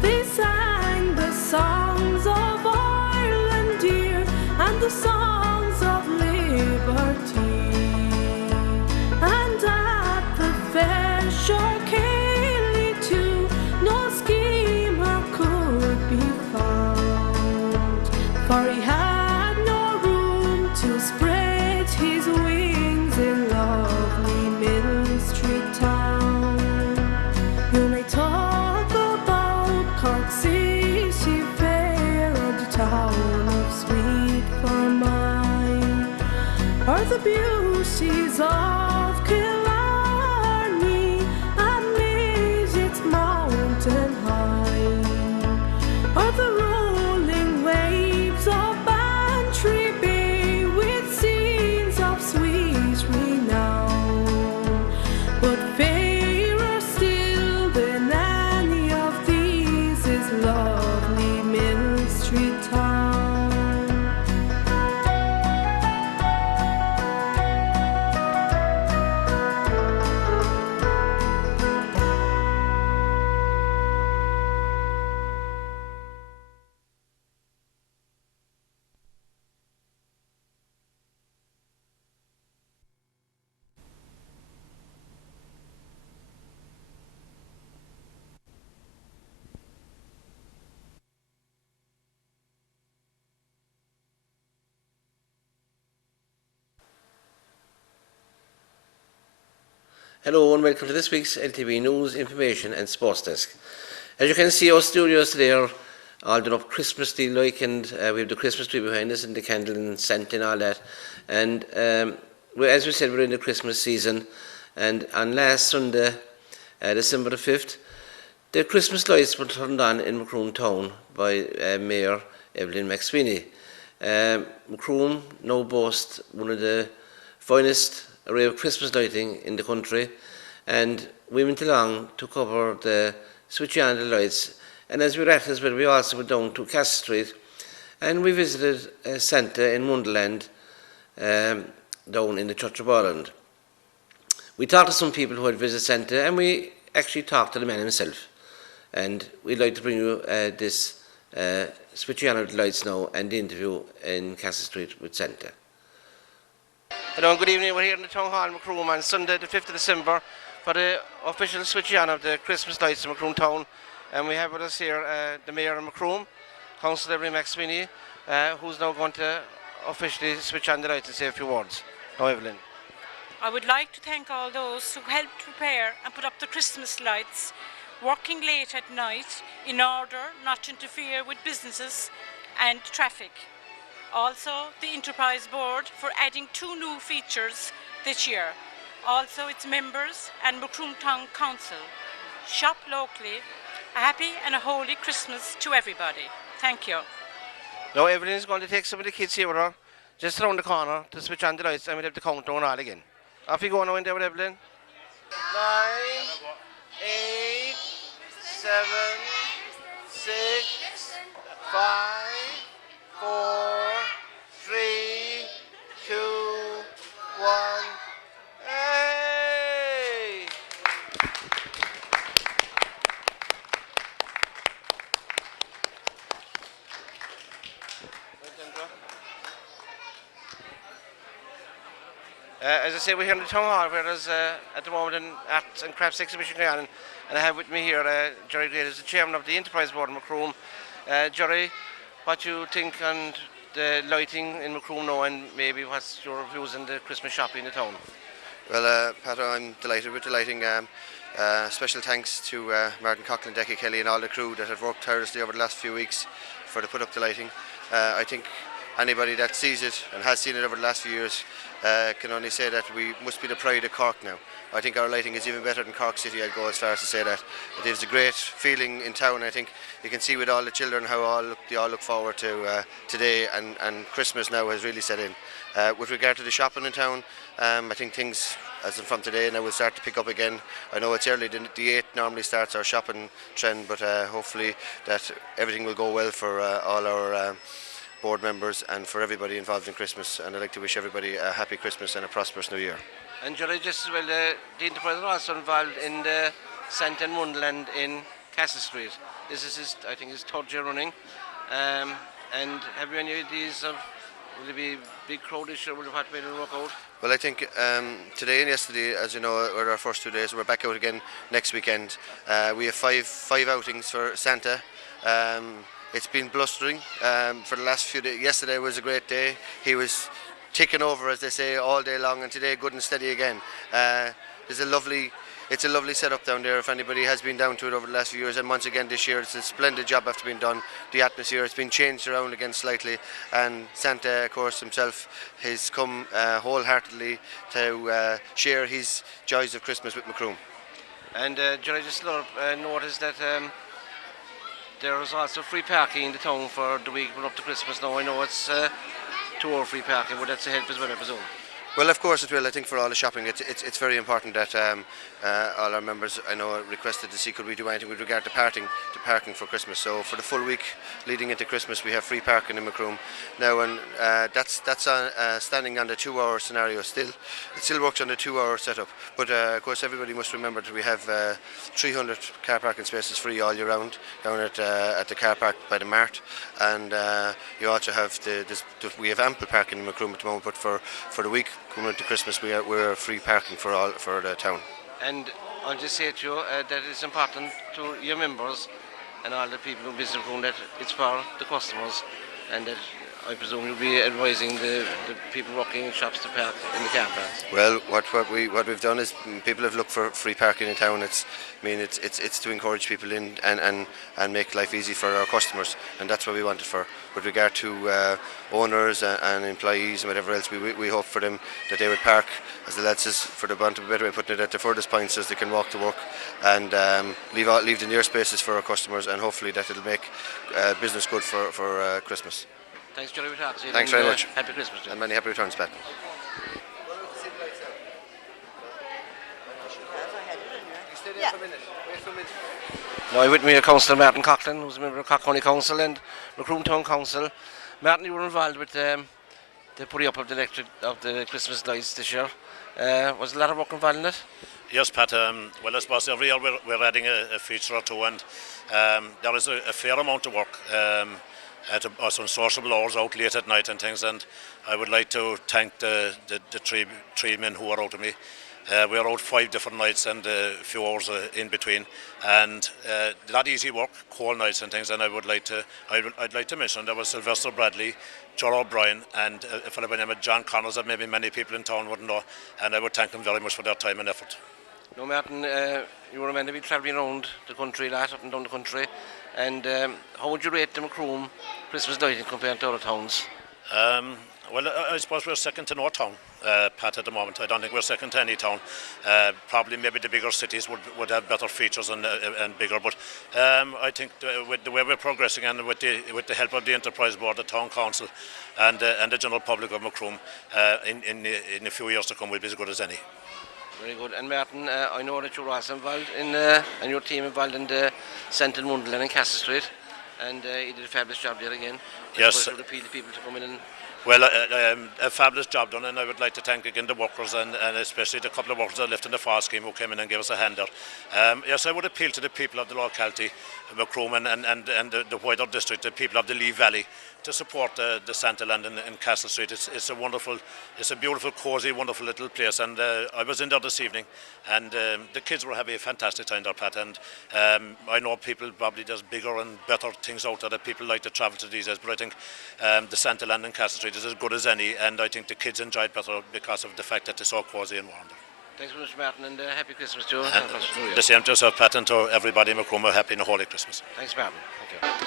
They sang the songs of Ireland dear, and the songs of liberty. And at the fair shore Cayley too, no schemer could be found, for he had no room to spread his wings in love. she's of Killarney, amid its mountain high, or the rolling waves of Bantry Bay with scenes of sweet renown. But fairer still than any of these is lovely Mill Street town. Hello and welcome to this week's LTV News, Information and Sports Desk. As you can see, our studios today are all done up Christmas-like, and we have the Christmas tree behind us and the candle and scent and all that. And as we said, we're in the Christmas season, and on last Sunday, December the 5th, the Christmas lights were turned on in Macroom town by Mayor Evelyn McSweeney. Macroom now boasts one of the finest array of Christmas lighting in the country, and we went along to cover the switching on the lights. And as we were at this, we also went down to Cass Street and we visited Santa in Wonderland down in the Church of Ireland. We talked to some people who had visited Santa, and we actually talked to the man himself. And we'd like to bring you this switching on of the lights now and the interview in Cass Street with Santa. Hello, good evening. We're here in the Town Hall in Macroom on Sunday the 5th of December for the official switching on of the Christmas lights in Macroom Town. And we have with us here the Mayor of Macroom, Councillor Evelyn McSweeney, who's now going to officially switch on the lights and say a few words. Now, Evelyn. I would like to thank all those who helped prepare and put up the Christmas lights, working late at night in order not to interfere with businesses and traffic. Also, the Enterprise Board for adding 2 new features this year. Also, its members and Macroom Town Council. Shop locally. A happy and a holy Christmas to everybody. Thank you. Now, Evelyn is going to take some of the kids here with her, just around the corner, to switch on the lights, and we'll have the countdown all again. Off you go now in there with Evelyn. 9, 8, 7, 6, 5, 4, 3, 2, 1. Hey! As I say, we're here in the Town Hall, where there's at the moment an arts and crafts exhibition going on, and I have with me here Jerry Gray, who's the chairman of the Enterprise Board in Macroom. Jerry, what you think on the lighting in Macroom now, and maybe what's your views on the Christmas shopping in the town? Well, Pat, I'm delighted with the lighting. Special thanks to Martin Coughlin, Decky Kelly and all the crew that have worked tirelessly over the last few weeks to put up the lighting. I think anybody that sees it and has seen it over the last few years can only say that we must be the pride of Cork now. I think our lighting is even better than Cork City. I'd go as far as to say that. It is a great feeling in town. I think you can see with all the children how they all look forward to today, and Christmas now has really set in. With regard to the shopping in town, I think things, as in from today, now will start to pick up again. I know it's early, the 8th normally starts our shopping trend, but hopefully that everything will go well for all our board members and for everybody involved in Christmas, and I'd like to wish everybody a happy Christmas and a prosperous New Year. And Jerry, just as well, the Enterprise are also involved in the Santa in Wonderland in Castle Street. This is I think his 3rd year running. And have you any ideas of, will it be big crowd this year, what way it'll work out? Well, I think today and yesterday, as you know, were our first 2 days. We're back out again next weekend. We have five outings for Santa. It's been blustering for the last few days. Yesterday was a great day. He was ticking over, as they say, all day long, and today good and steady again. It's a lovely setup down there if anybody has been down to it over the last few years, and once again this year it's a splendid job after being done. The atmosphere has been changed around again slightly, and Santa, of course, himself has come wholeheartedly to share his joys of Christmas with Macroom. And Jerry, just noticed that there is also free parking in the town for the week up to Christmas. Now I know it's 2 hour free parking, but that's a help as well, I presume. Well, of course it will. I think for all the shopping, it's very important that all our members, I know, requested to see could we do anything with regard to parking for Christmas. So for the full week leading into Christmas, we have free parking in Macroom now, and that's standing on the 2 hour scenario still. It still works on the 2 hour setup, but of course everybody must remember that we have 300 car parking spaces free all year round down at the car park by the Mart, and you also have we have ample parking in Macroom at the moment, but for the week coming into Christmas, we're free parking for the town. And I'll just say to you that it's important to your members and all the people who visit Macroom that it's for the customers, and that I presume you'll be advising the people working in shops to park in the car parks. Well, what we've done is people have looked for free parking in town. It's to encourage people in and make life easy for our customers, and that's what we want it for. With regard to owners and employees and whatever else, we hope for them that they would park, as the lad says, for the want of a better way of putting it, at the furthest points so they can walk to work, and leave the near spaces for our customers, and hopefully that it'll make business good for Christmas. Thanks, Jerry. Thanks very much. Happy Christmas, Jerry. And many happy returns, Pat. Now with me Councillor Martin Coughlin, who's a member of Cork County Council and Macroom Town Council. Martin, you were involved with the putting up of the Christmas lights this year. Was a lot of work involved in it? Yes, Pat. Well, I suppose every year we're adding a feature or two, and there is a fair amount of work. At some sociable hours out late at night and things, and I would like to thank the three men who are out with me. We are out 5 different nights and a few hours in between, and not easy work, cold nights and things. And I'd like to mention there was Sylvester Bradley, Joe O'Brien, and a fellow by the name of John Connors that maybe many people in town wouldn't know, and I would thank them very much for their time and effort. No, Martin, you were meant to be travelling around the country, up and down the country, and how would you rate the Macroom Christmas lighting compared to other towns? Well, I suppose we're second to no town, Pat, at the moment. I don't think we're second to any town. Probably maybe the bigger cities would have better features and bigger, but I think with the way we're progressing and with the help of the Enterprise Board, the Town Council and the general public of Macroom, in a few years to come we'll be as good as any. Very good. And Martin, I know that you're also involved and your team involved in the Sentin Wonderland in Castle Street, and you did a fabulous job there again. Yes. I would appeal to people to come in and... Well, a fabulous job done, and I would like to thank again the workers and especially the couple of workers that left in the FAR scheme who came in and gave us a hand there. Yes, I would appeal to the people of the locality, Macroom and the wider district, the people of the Lee Valley, to support the Santa Land in Castle Street. It's a beautiful, cosy, wonderful little place, and I was in there this evening, and the kids were having a fantastic time there, Pat, and I know people probably there's bigger and better things out there that people like to travel to these days, but I think the Santa Land in Castle Street is as good as any, and I think the kids enjoy it better because of the fact that it's so cosy and warm there. Thanks very much, Martin, and happy Christmas to you. And the same to yourself, Pat, and to everybody in Macroom, a happy and a holy Christmas. Thanks, Martin. Thank you.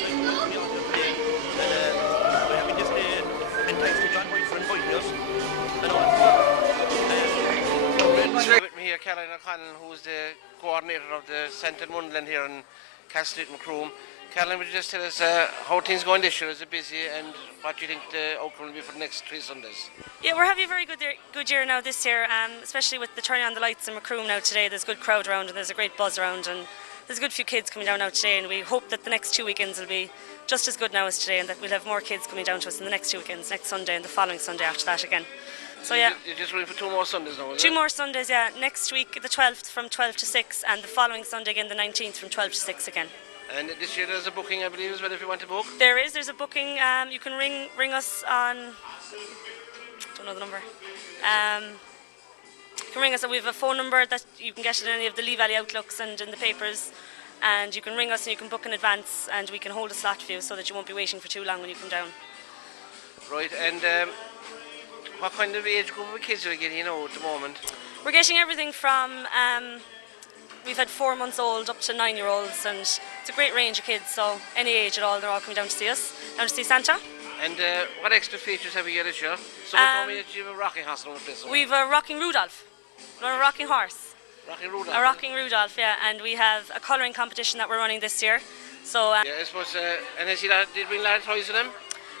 We're having this day, and thanks to John White for inviting us. And all With me here, Caroline O'Connell, who's the coordinator of the Centre Mundland here in Castle Macroom. Caroline, would you just tell us how things going this year? Is it busy, and what do you think the outcome will be for the next 3 Sundays? Yeah, we're having a very good year now this year, especially with the turning on the lights in Macroom now today. There's a good crowd around and there's a great buzz around, and there's a good few kids coming down now today, and we hope that the next 2 weekends will be just as good now as today, and that we'll have more kids coming down to us in the next 2 weekends, next Sunday and the following Sunday after that again. So yeah. You're just running for 2 more Sundays now, is it? 2 more Sundays, yeah. Next week, the 12th from 12 to 6, and the following Sunday again, the 19th from 12 to 6 again. And this year there's a booking, I believe, as well, if you want to book? There's a booking. You can ring us on, don't know the number. You can ring us, we have a phone number that you can get in any of the Lee Valley Outlooks and in the papers, and you can ring us and you can book in advance, and we can hold a slot for you so that you won't be waiting for too long when you come down. Right, and what kind of age group of kids are you getting at the moment? We're getting everything from, we've had 4 months old up to 9-year-olds, and it's a great range of kids, so any age at all, they're all coming down to see us, down to see Santa. And what extra features have you here this year? Someone told me that you have a rocking horse on the place. We've a rocking Rudolph, a rocking horse. Rocking Rudolph? A rocking Rudolph, yeah, and we have a colouring competition that we're running this year. So, yeah, I suppose, and has he did bring a lot of toys with him?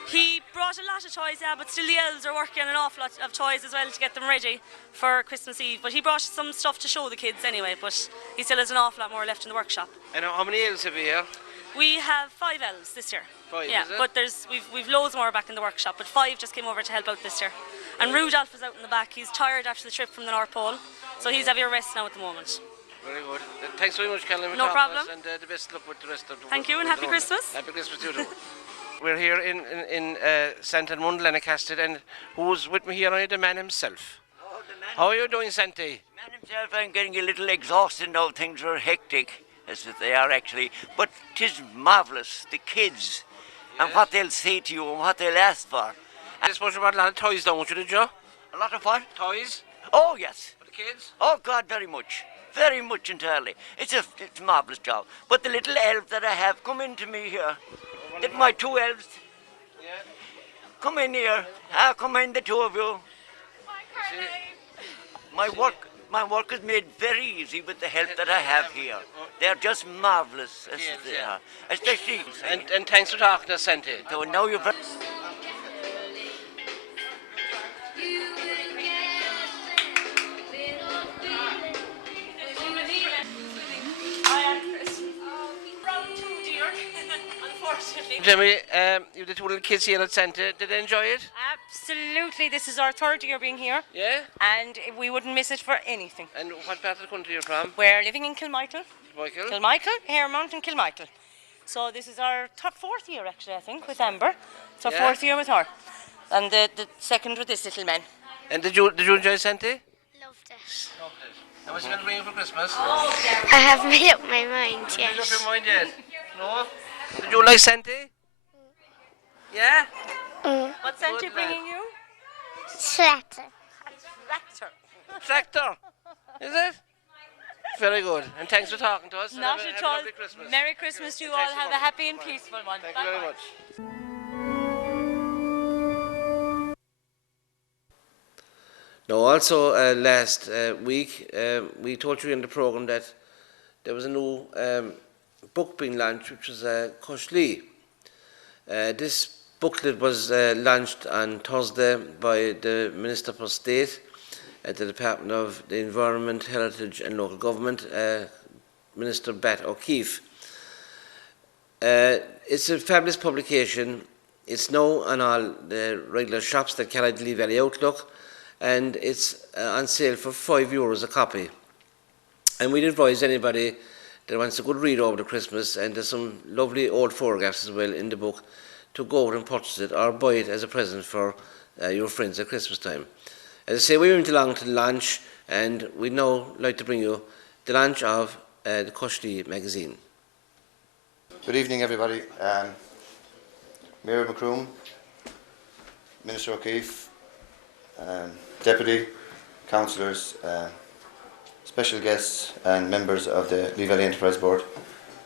He brought a lot of toys, yeah, but still the elves are working on an awful lot of toys as well to get them ready for Christmas Eve. But he brought some stuff to show the kids anyway, but he still has an awful lot more left in the workshop. And how many elves have you here? We have 5 elves this year. 5, yeah, is it? but we've loads more back in the workshop, but 5 just came over to help out this year. And Rudolph is out in the back. He's tired after the trip from the North Pole, so he's having a rest now at the moment. Very good. Thanks very much, Caroline. No problem. And the best luck with the rest of the Thank you, and happy Christmas. Happy Christmas to you too. We're here in Santa Mundland in Castle, and who's with me here? The man himself. Oh, the man. How are you doing, Santi? Man himself, I'm getting a little exhausted now. Things are hectic, as they are actually. But 'tis marvellous, the kids, and what they'll say to you and what they'll ask for. I suppose you brought a lot of toys down with you, did you? A lot of what? Toys? Oh, yes. For the kids? Oh, God, very much. Very much entirely. It's a marvellous job. But the little elves that I have come in to me here, that my 2 elves, come in here. Come in, the 2 of you. My work is made very easy with the help that I have here. They're just marvellous, as they are. Especially. And thanks for talking to us, Santi. So now you're very... Jimmy, you the 2 little kids here at Santa, did they enjoy it? Absolutely, this is our 3rd year being here. Yeah? And we wouldn't miss it for anything. And what part of the country are you from? We're living in Kilmichael. Kilmichael? Hairmount and Kilmichael. So this is our 4th year actually, I think, with Amber. It's our Yeah. 4th year with her. And the 2nd with this little man. And did you enjoy Santa? Loved it. And what's you going to bring you for Christmas? I have made up my mind, You made up yes. your mind yet? No? Did you like Santa? Yeah? What's Santa bringing you? Tractor. Tractor? Is it? Very good. And thanks for talking to us. and Not have a at all. lovely Christmas. Merry Christmas to you all. Thanks so Have a much. happy and peaceful one. Thank you very much. Now, also last week, we told you in the programme that there was a new book being launched, which was Cush Lee. This booklet was launched on Thursday by the Minister for State at the Department of the Environment, Heritage and Local Government, Minister Bat O'Keefe. It's a fabulous publication. It's now on all the regular shops that carry the Lee Valley Outlook, and it's on sale for €5 a copy. And we'd advise anybody that wants a good read over the Christmas, and there's some lovely old photographs as well in the book, to go out and purchase it or buy it as a present for your friends at Christmas time. As I say, we went along to the launch, and we'd now like to bring you the launch of the Cush Lee magazine. Good evening, everybody. Mayor Macroom, Minister O'Keefe, Deputy, Councillors, special guests and members of the Lee Valley Enterprise Board.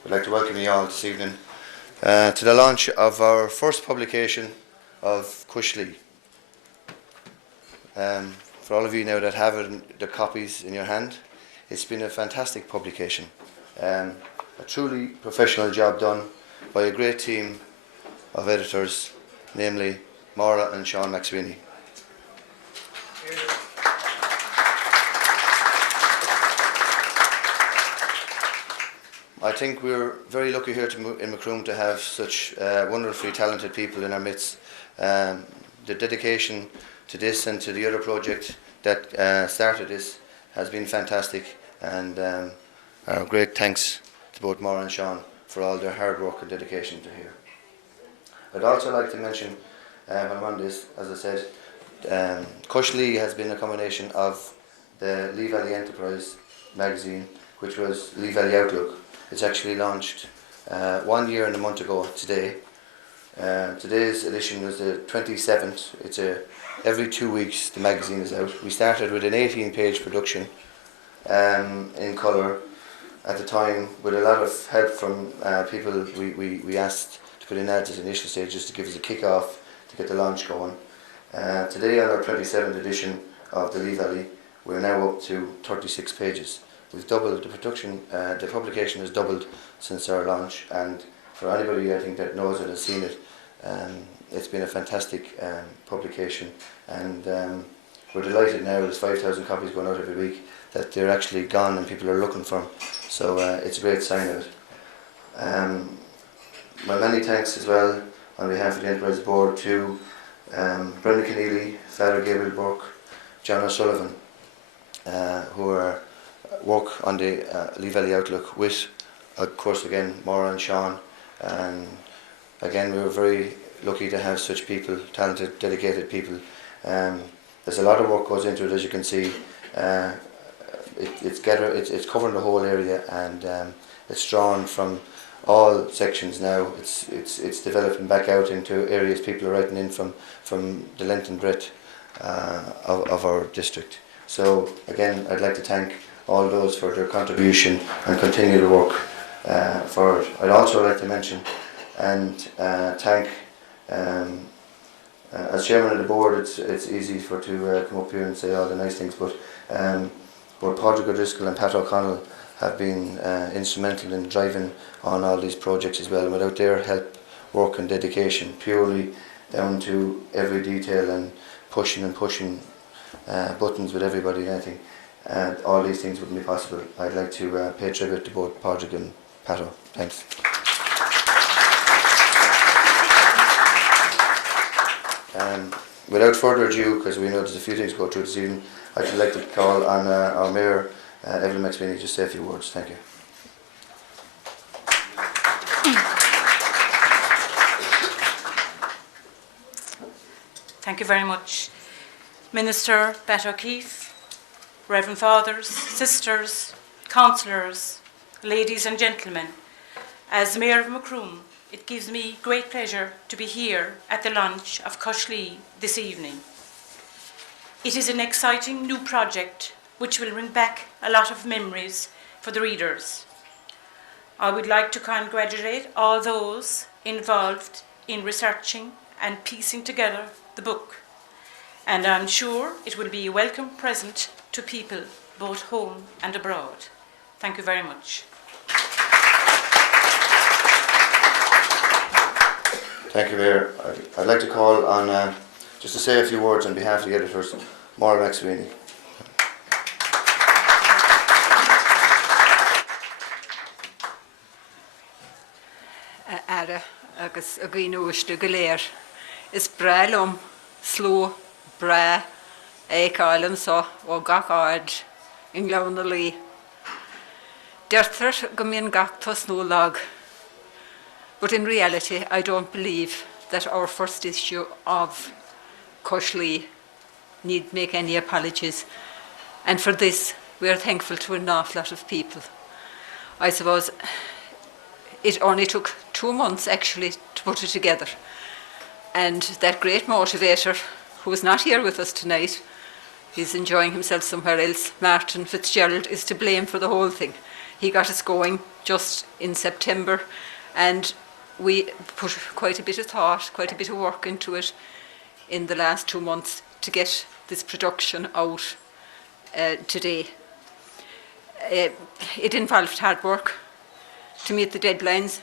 I'd like to welcome you all this evening to the launch of our first publication of Cushly. For all of you now that have the copies in your hand, it's been a fantastic publication. A truly professional job done by a great team of editors, namely Maura and Sean McSweeney. I think we're very lucky here in Macroom to have such wonderfully talented people in our midst. The dedication to this and to the other project that started this has been fantastic, and our great thanks to both Maura and Sean for all their hard work and dedication to here. I'd also like to mention, when I'm on this, as I said, Cushly has been a combination of the Lee Valley Enterprise magazine, which was Lee Valley Outlook. It's actually launched 1 year and a month ago today. Today's edition was the 27th. It's every 2 weeks the magazine is out. We started with an 18-page production in colour at the time, with a lot of help from people we asked to put in ads at initial stages to give us a kick-off to get the launch going. Today, on our 27th edition of the Lee Valley, we're now up to 36 pages. We've doubled the production, the publication has doubled since our launch, and for anybody I think that knows it, has seen it, it's been a fantastic publication, and we're delighted now. There's 5,000 copies going out every week, that they're actually gone and people are looking for them, so it's a great sign of it. My many thanks as well on behalf of the Enterprise Board to Brendan Keneally, Father Gabriel Burke, John O'Sullivan, who work on the Lee Valley Outlook with, of course, again, Maura and Sean. And again, we were very lucky to have such people, talented, dedicated people. There's a lot of work goes into it, as you can see. It's covering the whole area, and it's drawn from all sections now. It's developing back out into areas people are writing in from the length and breadth of our district. So again, I'd like to thank all those for their contribution and continue to work for it. I'd also like to mention and thank, as chairman of the board, it's easy to come up here and say all the nice things, but both Padraig O'Driscoll and Pat O'Connell have been instrumental in driving on all these projects as well, and without their help, work and dedication, purely down to every detail and pushing buttons with everybody, and I think all these things wouldn't be possible. I'd like to pay tribute to both Padraig and Pato. Thanks. Without further ado, because we know there's a few things to go through this evening, I'd like to call on our Mayor, Evelyn McSweeney, to say a few words. Thank you. Thank you very much. Minister Pat O'Keefe, Reverend Fathers, Sisters, Councillors, ladies and gentlemen, as Mayor of Macroom, it gives me great pleasure to be here at the launch of Cushly this evening. It is an exciting new project which will bring back a lot of memories for the readers. I would like to congratulate all those involved in researching and piecing together the book, and I'm sure it will be a welcome present to people both home and abroad. Thank you very much. Thank you, Mayor. I'd like to call on, just to say a few words on behalf of the editors, Maura McSweeney. Ara agus a gíúiste go léir is brelum sló bre éáilm so ó gacáid in gleanna lí. Deirtar go mbíonn gach tosnúlag. But in reality, I don't believe that our first issue of Cushly need make any apologies. And for this, we are thankful to an awful lot of people. I suppose it only took 2 months actually to put it together. And that great motivator, who is not here with us tonight, he's enjoying himself somewhere else, Martin Fitzgerald, is to blame for the whole thing. He got us going just in September, and we put quite a bit of thought, quite a bit of work into it in the last 2 months to get this production out today. It involved hard work to meet the deadlines,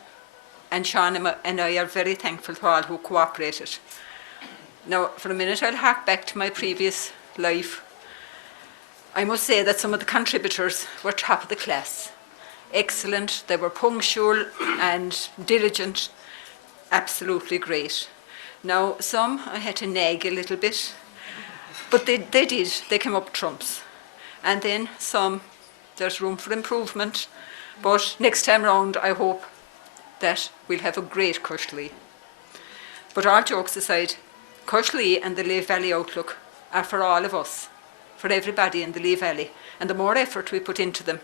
and Sean and I are very thankful to all who cooperated. Now, for a minute, I'll hark back to my previous life. I must say that some of the contributors were top of the class. Excellent, they were punctual and diligent, absolutely great. Now, some I had to nag a little bit, but they did, they came up trumps. And then some, there's room for improvement, but next time round I hope that we'll have a great Cushlee. But all jokes aside, Cushlee and the Lee Valley outlook are for all of us, for everybody in the Lee Valley, and the more effort we put into them,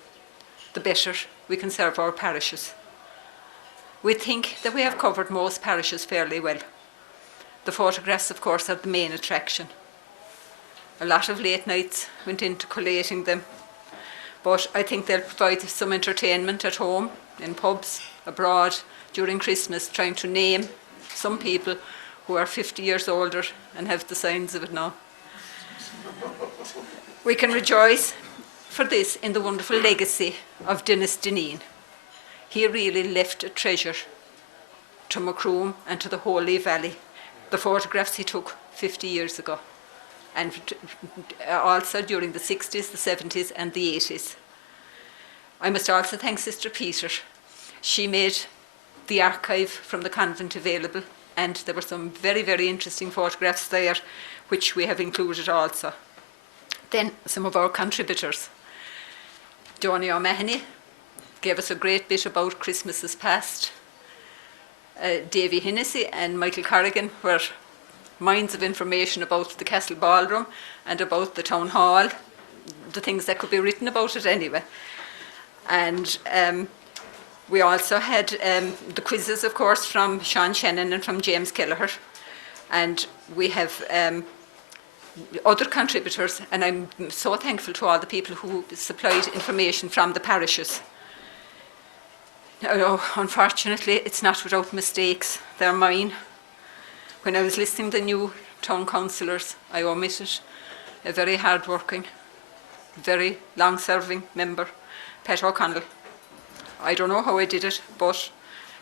the better we can serve our parishes. We think that we have covered most parishes fairly well. The photographs, of course, are the main attraction. A lot of late nights went into collating them, but I think they'll provide some entertainment at home, in pubs, abroad, during Christmas, trying to name some people who are 50 years older and have the signs of it now. We can rejoice for this in the wonderful legacy of Dennis Dineen. He really left a treasure to Macroom and to the whole Lee Valley. The photographs he took 50 years ago, and also during the 60s, the 70s and the 80s. I must also thank Sister Peter. She made the archive from the convent available, and there were some very, very interesting photographs there, which we have included also. Then some of our contributors. Johnny O'Mahony gave us a great bit about Christmases past. Davy Hennessy and Michael Corrigan were mines of information about the Castle Ballroom and about the Town Hall, the things that could be written about it anyway. And we also had the quizzes, of course, from Sean Shannon and from James Kelleher. And we have other contributors, and I'm so thankful to all the people who supplied information from the parishes. Now, unfortunately, it's not without mistakes. They're mine. When I was listing the new town councillors, I omitted a very hard-working, very long-serving member, Pat O'Connell. I don't know how I did it, but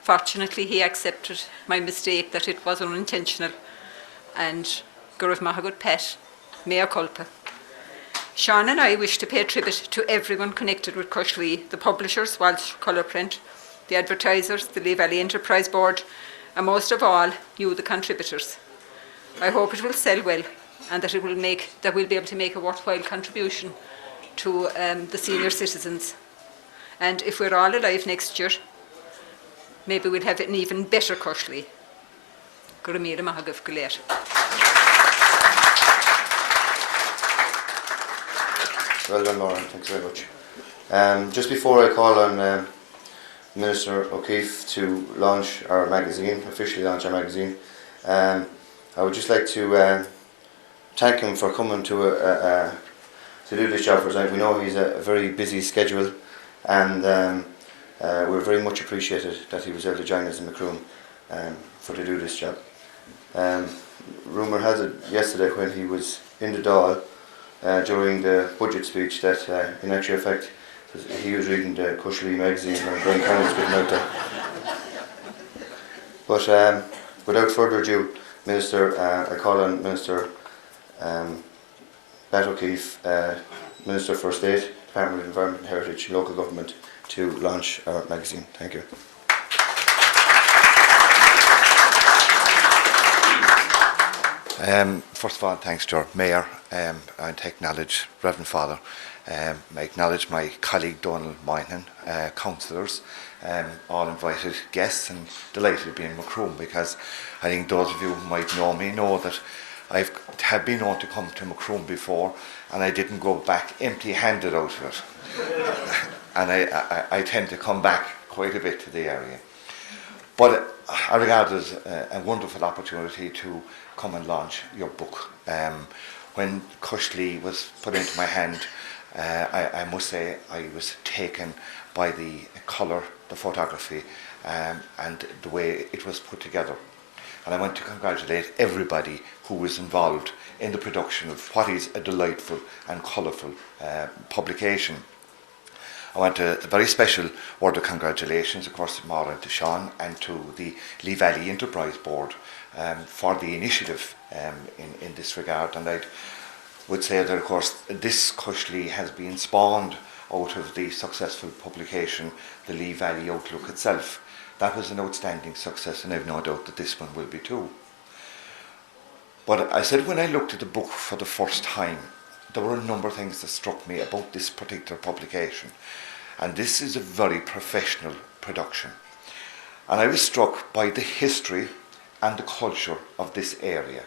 fortunately he accepted my mistake, that it was unintentional. And Gurav Mahagut Pat, mea culpa. Sean and I wish to pay tribute to everyone connected with Cushlee, the publishers, Walsh Colour Print, the advertisers, the Lee Valley Enterprise Board, and most of all, you, the contributors. I hope it will sell well, and that we'll be able to make a worthwhile contribution to the senior citizens. And if we're all alive next year, maybe we'll have an even better Cushlee. Gurumira Mahagaf Guler. Well done, Lauren. Thanks very much. Just before I call on Minister O'Keefe to launch our magazine, officially launch our magazine, I would just like to thank him for coming to do this job for us. We know he's a very busy schedule, and we're very much appreciated that he was able to join us in Macroom to do this job. Rumour has it yesterday when he was in the Dáil during the budget speech that in actual fact he was reading the Cushlee magazine and Brian Connell was getting out there. But without further ado, I call on Minister Pat O'Keefe, Minister for State, Department of Environment and Heritage, Local Government, to launch our magazine. Thank you. First of all, thanks to our Mayor, and to acknowledge Reverend Father. I acknowledge my colleague Donald Moynihan, councillors, all invited guests, and delighted to be in Macroom, because I think those of you who might know me know that I have been known to come to Macroom before, and I didn't go back empty-handed out of it. And I tend to come back quite a bit to the area. But I regard it as a wonderful opportunity to come and launch your book. When Cushlee was put into my hand, I must say I was taken by the colour, the photography, and the way it was put together. And I want to congratulate everybody who was involved in the production of what is a delightful and colourful publication. I want a very special word of congratulations, of course, to Maura and to Sean and to the Lee Valley Enterprise Board for the initiative in this regard. And I would say that, of course, this Cushly has been spawned out of the successful publication, the Lee Valley Outlook itself. That was an outstanding success, and I have no doubt that this one will be too. But I said when I looked at the book for the first time, there were a number of things that struck me about this particular publication. And this is a very professional production. And I was struck by the history and the culture of this area,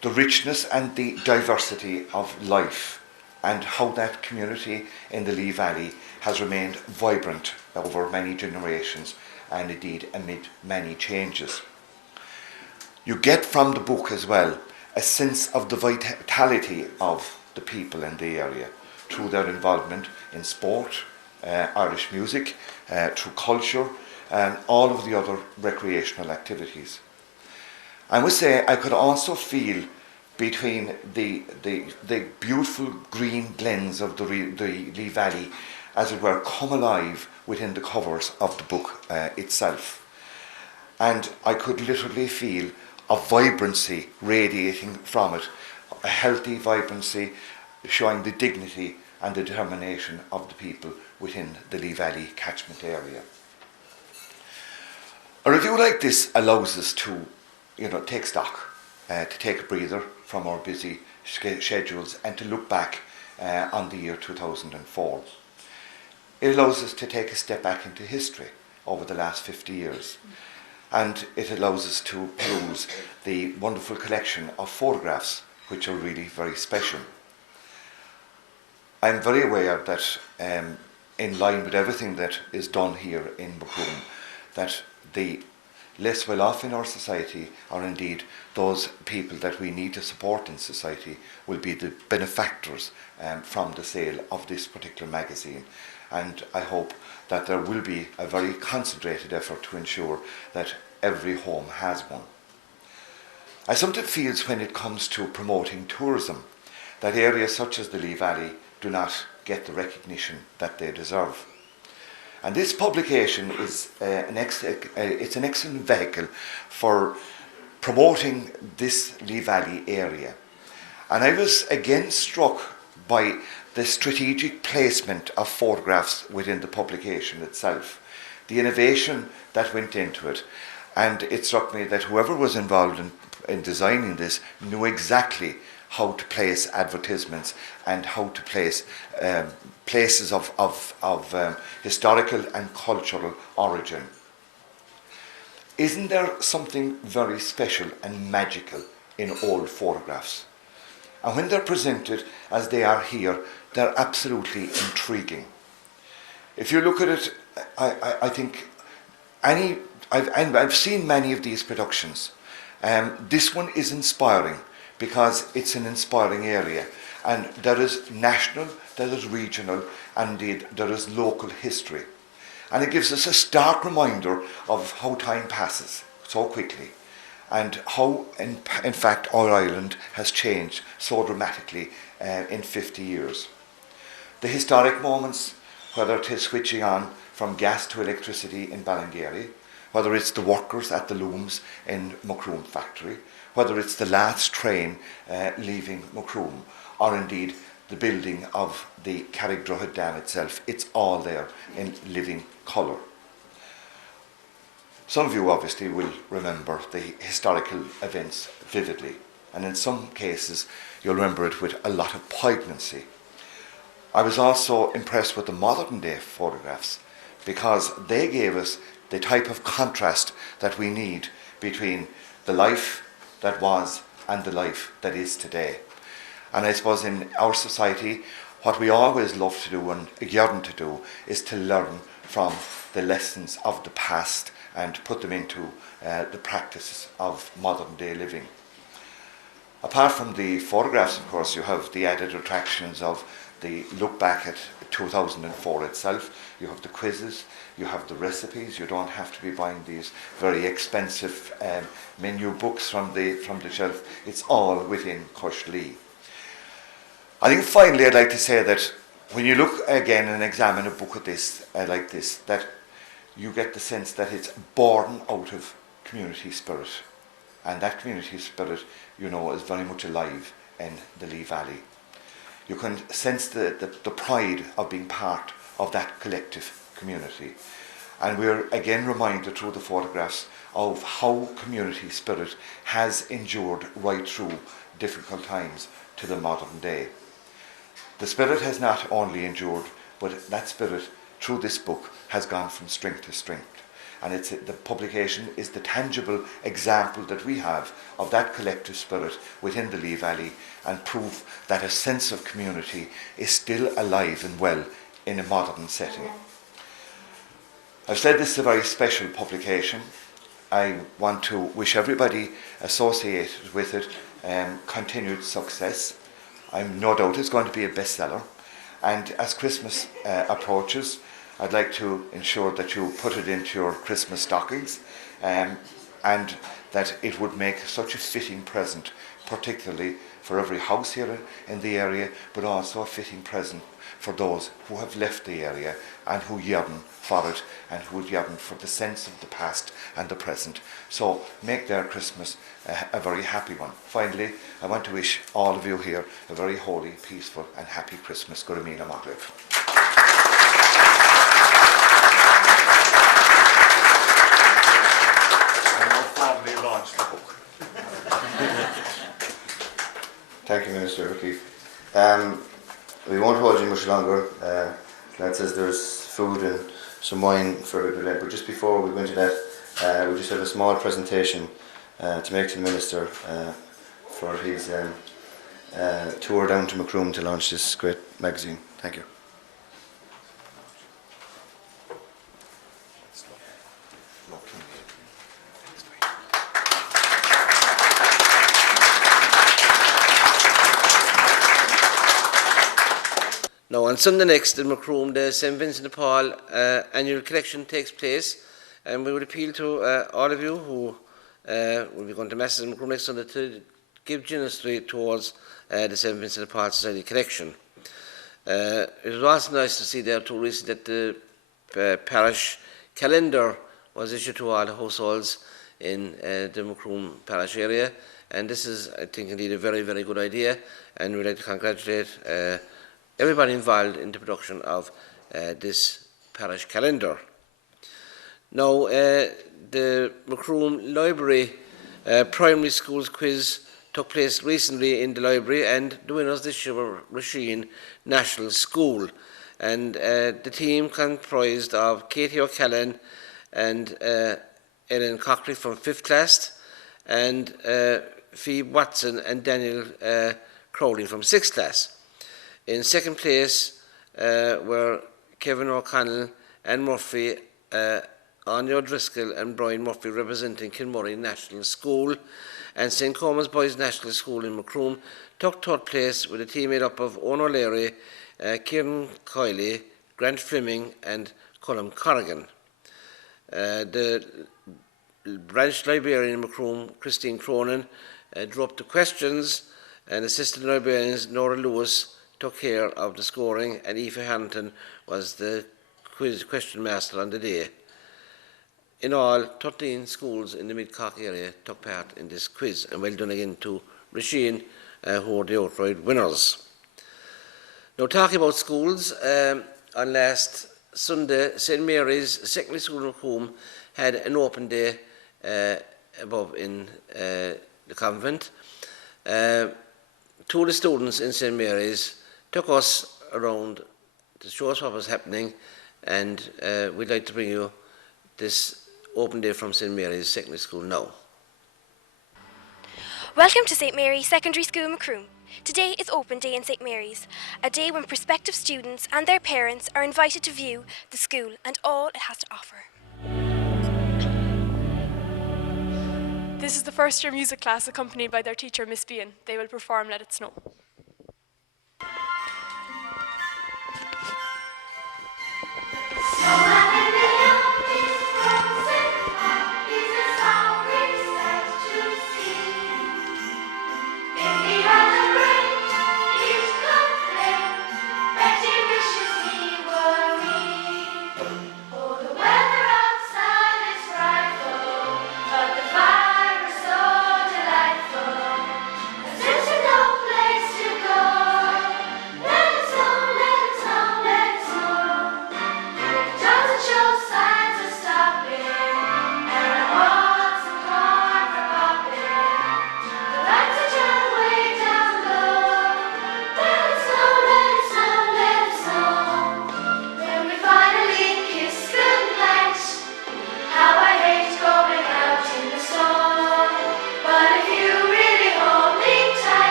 the richness and the diversity of life, and how that community in the Lee Valley has remained vibrant over many generations and indeed amid many changes. You get from the book as well a sense of the vitality of the people in the area through their involvement in sport, Irish music, through culture, and all of the other recreational activities. I must say I could also feel between the beautiful green glens of the Lee Valley, as it were, come alive within the covers of the book itself. And I could literally feel a vibrancy radiating from it, a healthy vibrancy showing the dignity and the determination of the people within the Lee Valley catchment area. A review like this allows us to, take stock, to take a breather from our busy schedules and to look back on the year 2004. It allows us to take a step back into history over the last 50 years. And it allows us to peruse the wonderful collection of photographs, which are really very special. I'm very aware that in line with everything that is done here in Macroom, that the less well off in our society, or indeed those people that we need to support in society, will be the benefactors from the sale of this particular magazine. And I hope that there will be a very concentrated effort to ensure that every home has one. I sometimes feel when it comes to promoting tourism that areas such as the Lee Valley do not get the recognition that they deserve. And this publication is an excellent vehicle for promoting this Lee Valley area. And I was again struck by the strategic placement of photographs within the publication itself, the innovation that went into it. And it struck me that whoever was involved in designing this knew exactly how to place advertisements and how to place places of historical and cultural origin. Isn't there something very special and magical in old photographs? And when they're presented as they are here, they're absolutely intriguing. If you look at it, I think I've seen many of these productions. This one is inspiring because it's an inspiring area, and there is national, there is regional, and indeed there is local history. And it gives us a stark reminder of how time passes so quickly, and how in fact our island has changed so dramatically in 50 years. The historic moments, whether it is switching on from gas to electricity in Ballingeary, whether it's the workers at the looms in Macroom factory, whether it's the last train leaving Macroom, or indeed the building of the Clondrohid dam itself, it's all there in living colour. Some of you obviously will remember the historical events vividly, and in some cases you'll remember it with a lot of poignancy. I was also impressed with the modern day photographs because they gave us the type of contrast that we need between the life that was and the life that is today. And I suppose in our society, what we always love to do and yearn to do is to learn from the lessons of the past and put them into the practice of modern day living. Apart from the photographs, of course, you have the added attractions of the look back at 2004 itself. You have the quizzes, you have the recipes. You don't have to be buying these very expensive menu books from the shelf. It's all within Coshlee. I think finally I'd like to say that when you look again and examine a book like this, that you get the sense that it's born out of community spirit. And that community spirit, you know, is very much alive in the Lee Valley. You can sense the pride of being part of that collective community. And we're again reminded through the photographs of how community spirit has endured right through difficult times to the modern day. The spirit has not only endured, but that spirit through this book has gone from strength to strength. And the publication is the tangible example that we have of that collective spirit within the Lee Valley, and proof that a sense of community is still alive and well in a modern setting. I've said this is a very special publication. I want to wish everybody associated with it continued success. I'm no doubt it's going to be a bestseller. And as Christmas approaches, I'd like to ensure that you put it into your Christmas stockings, and that it would make such a fitting present, particularly for every house here in the area, but also a fitting present for those who have left the area and who yearn for it, and who yearn for the sense of the past and the present. So make their Christmas a very happy one. Finally, I want to wish all of you here a very holy, peaceful and happy Christmas. Go to Mina Macroom. Thank you, Minister O'Keefe. We won't hold you much longer. Lad says there's food and some wine for everybody, but just before we go into that, we just have a small presentation to make to the Minister for his tour down to Macroom to launch this great magazine. Thank you. Now, on Sunday next in Macroom, the St Vincent de Paul annual collection takes place, and we would appeal to all of you who will be going to Masses in Macroom next Sunday to give generously towards the St Vincent de Paul Society collection. It was also nice to see there too recently that the parish calendar was issued to all the households in the Macroom parish area, and this is, I think, indeed a very, very good idea, and we'd like to congratulate everybody involved in the production of this parish calendar. Now, the Macroom Library Primary Schools quiz took place recently in the library, and the winners this year were Rasheen National School. And the team comprised of Katie O'Callaghan and Ellen Cockley from 5th class, and Phoebe Watson and Daniel Crowley from 6th class. In second place were Kevin O'Connell and Murphy, Anya O'Driscoll and Brian Murphy representing Kilmurray National School, and St Comas Boys National School in Macroom took third place with a team made up of Owen O'Leary, Kieran Coyley, Grant Fleming and Colm Corrigan. The branch librarian in Macroom, Christine Cronin, drew up the questions, and assistant librarians Nora Lewis took care of the scoring, and Aoife Harrington was the question master on the day. In all, 13 schools in the Mid-Cork area took part in this quiz, and well done again to Rasheen, who were the outright winners. Now, talking about schools, on last Sunday, St Mary's Secondary School in Macroom had an open day above in the convent. Two of the students in St Mary's took us around to show us what was happening, and we'd like to bring you this open day from St Mary's Secondary School now. Welcome to St Mary's Secondary School Macroom. Today is open day in St Mary's, a day when prospective students and their parents are invited to view the school and all it has to offer. This is the first year music class accompanied by their teacher Miss Bean. They will perform Let It Snow.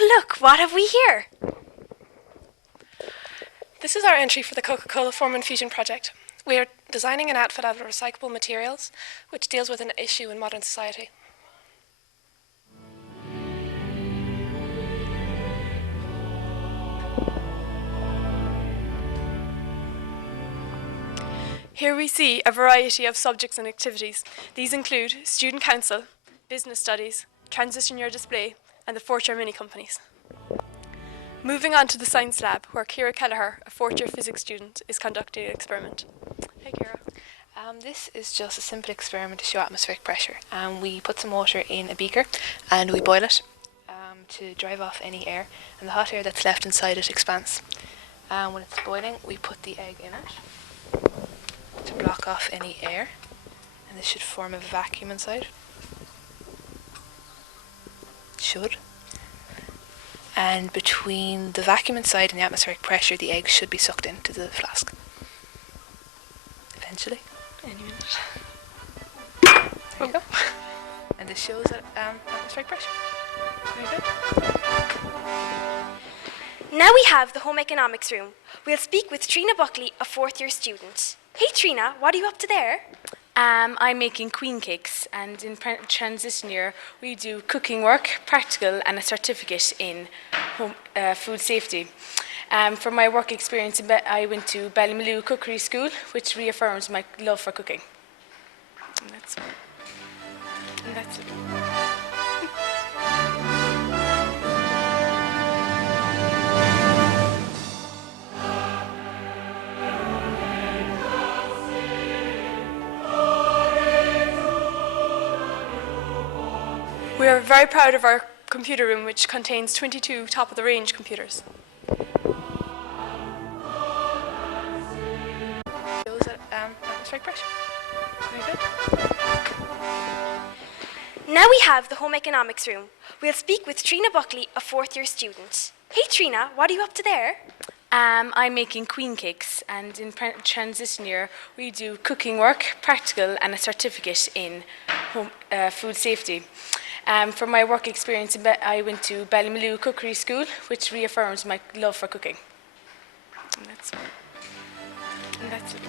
Oh look, what have we here? This is our entry for the Coca-Cola Form and Fusion project. We are designing an outfit out of recyclable materials, which deals with an issue in modern society. Here we see a variety of subjects and activities. These include student council, business studies, transition year display, and the fourth year mini companies. Moving on to the science lab, where Ciara Kelleher, a fourth year physics student, is conducting an experiment. Hey Ciara. This is just a simple experiment to show atmospheric pressure. We put some water in a beaker and we boil it to drive off any air, and the hot air that's left inside it expands. When it's boiling, we put the egg in it to block off any air, and this should form a vacuum inside. Should. And between the vacuum inside and the atmospheric pressure, the egg should be sucked into the flask. Eventually. Any minute. There you go. And this shows atmospheric pressure. Very good. Now we have the home economics room. We'll speak with Trina Buckley, a fourth year student. Hey Trina, what are you up to there? I'm making queen cakes, and in transition year we do cooking work, practical, and a certificate in home, food safety. For my work experience, I went to Ballymaloo Cookery School, which reaffirms my love for cooking. And that's it. We are very proud of our computer room, which contains 22 top-of-the-range computers. Shows atmospheric pressure. Very good. Now we have the home economics room. We'll speak with Trina Buckley, a fourth year student. Hey Trina, what are you up to there? I'm making queen cakes, and in transition year we do cooking work, practical, and a certificate in home, food safety. For my work experience, I went to Ballymaloo Cookery School, which reaffirms my love for cooking. And that's it.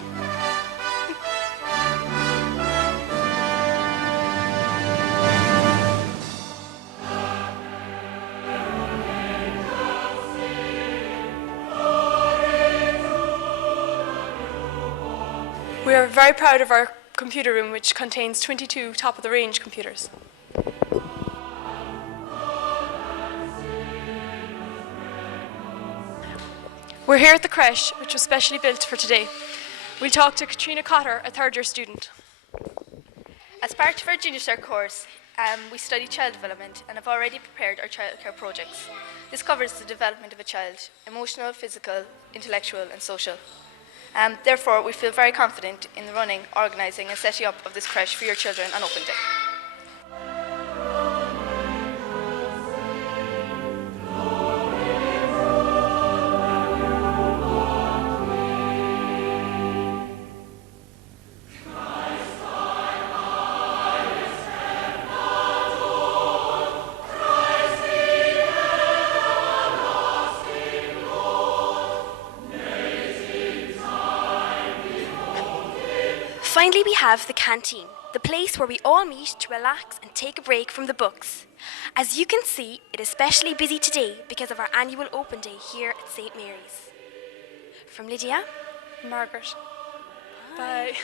We are very proud of our computer room, which contains 22 top-of-the-range computers. We're here at the creche, which was specially built for today. We'll talk to Katrina Cotter, a third-year student. As part of our Junior Cert course, we study child development and have already prepared our childcare projects. This covers the development of a child, emotional, physical, intellectual and social. Therefore, we feel very confident in the running, organising and setting up of this creche for your children on open day. Finally, we have the canteen, the place where we all meet to relax and take a break from the books. As you can see, it is especially busy today because of our annual open day here at St. Mary's. From Lydia, Margaret. Bye.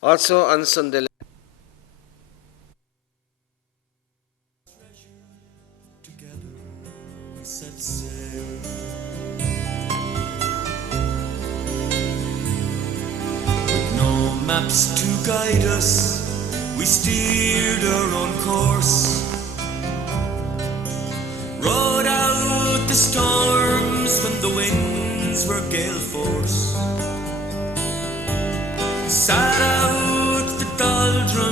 Also on Sunday, set sail. With no maps to guide us, We steered our own course, rode out the storms when the winds were gale force, sat out the doldrums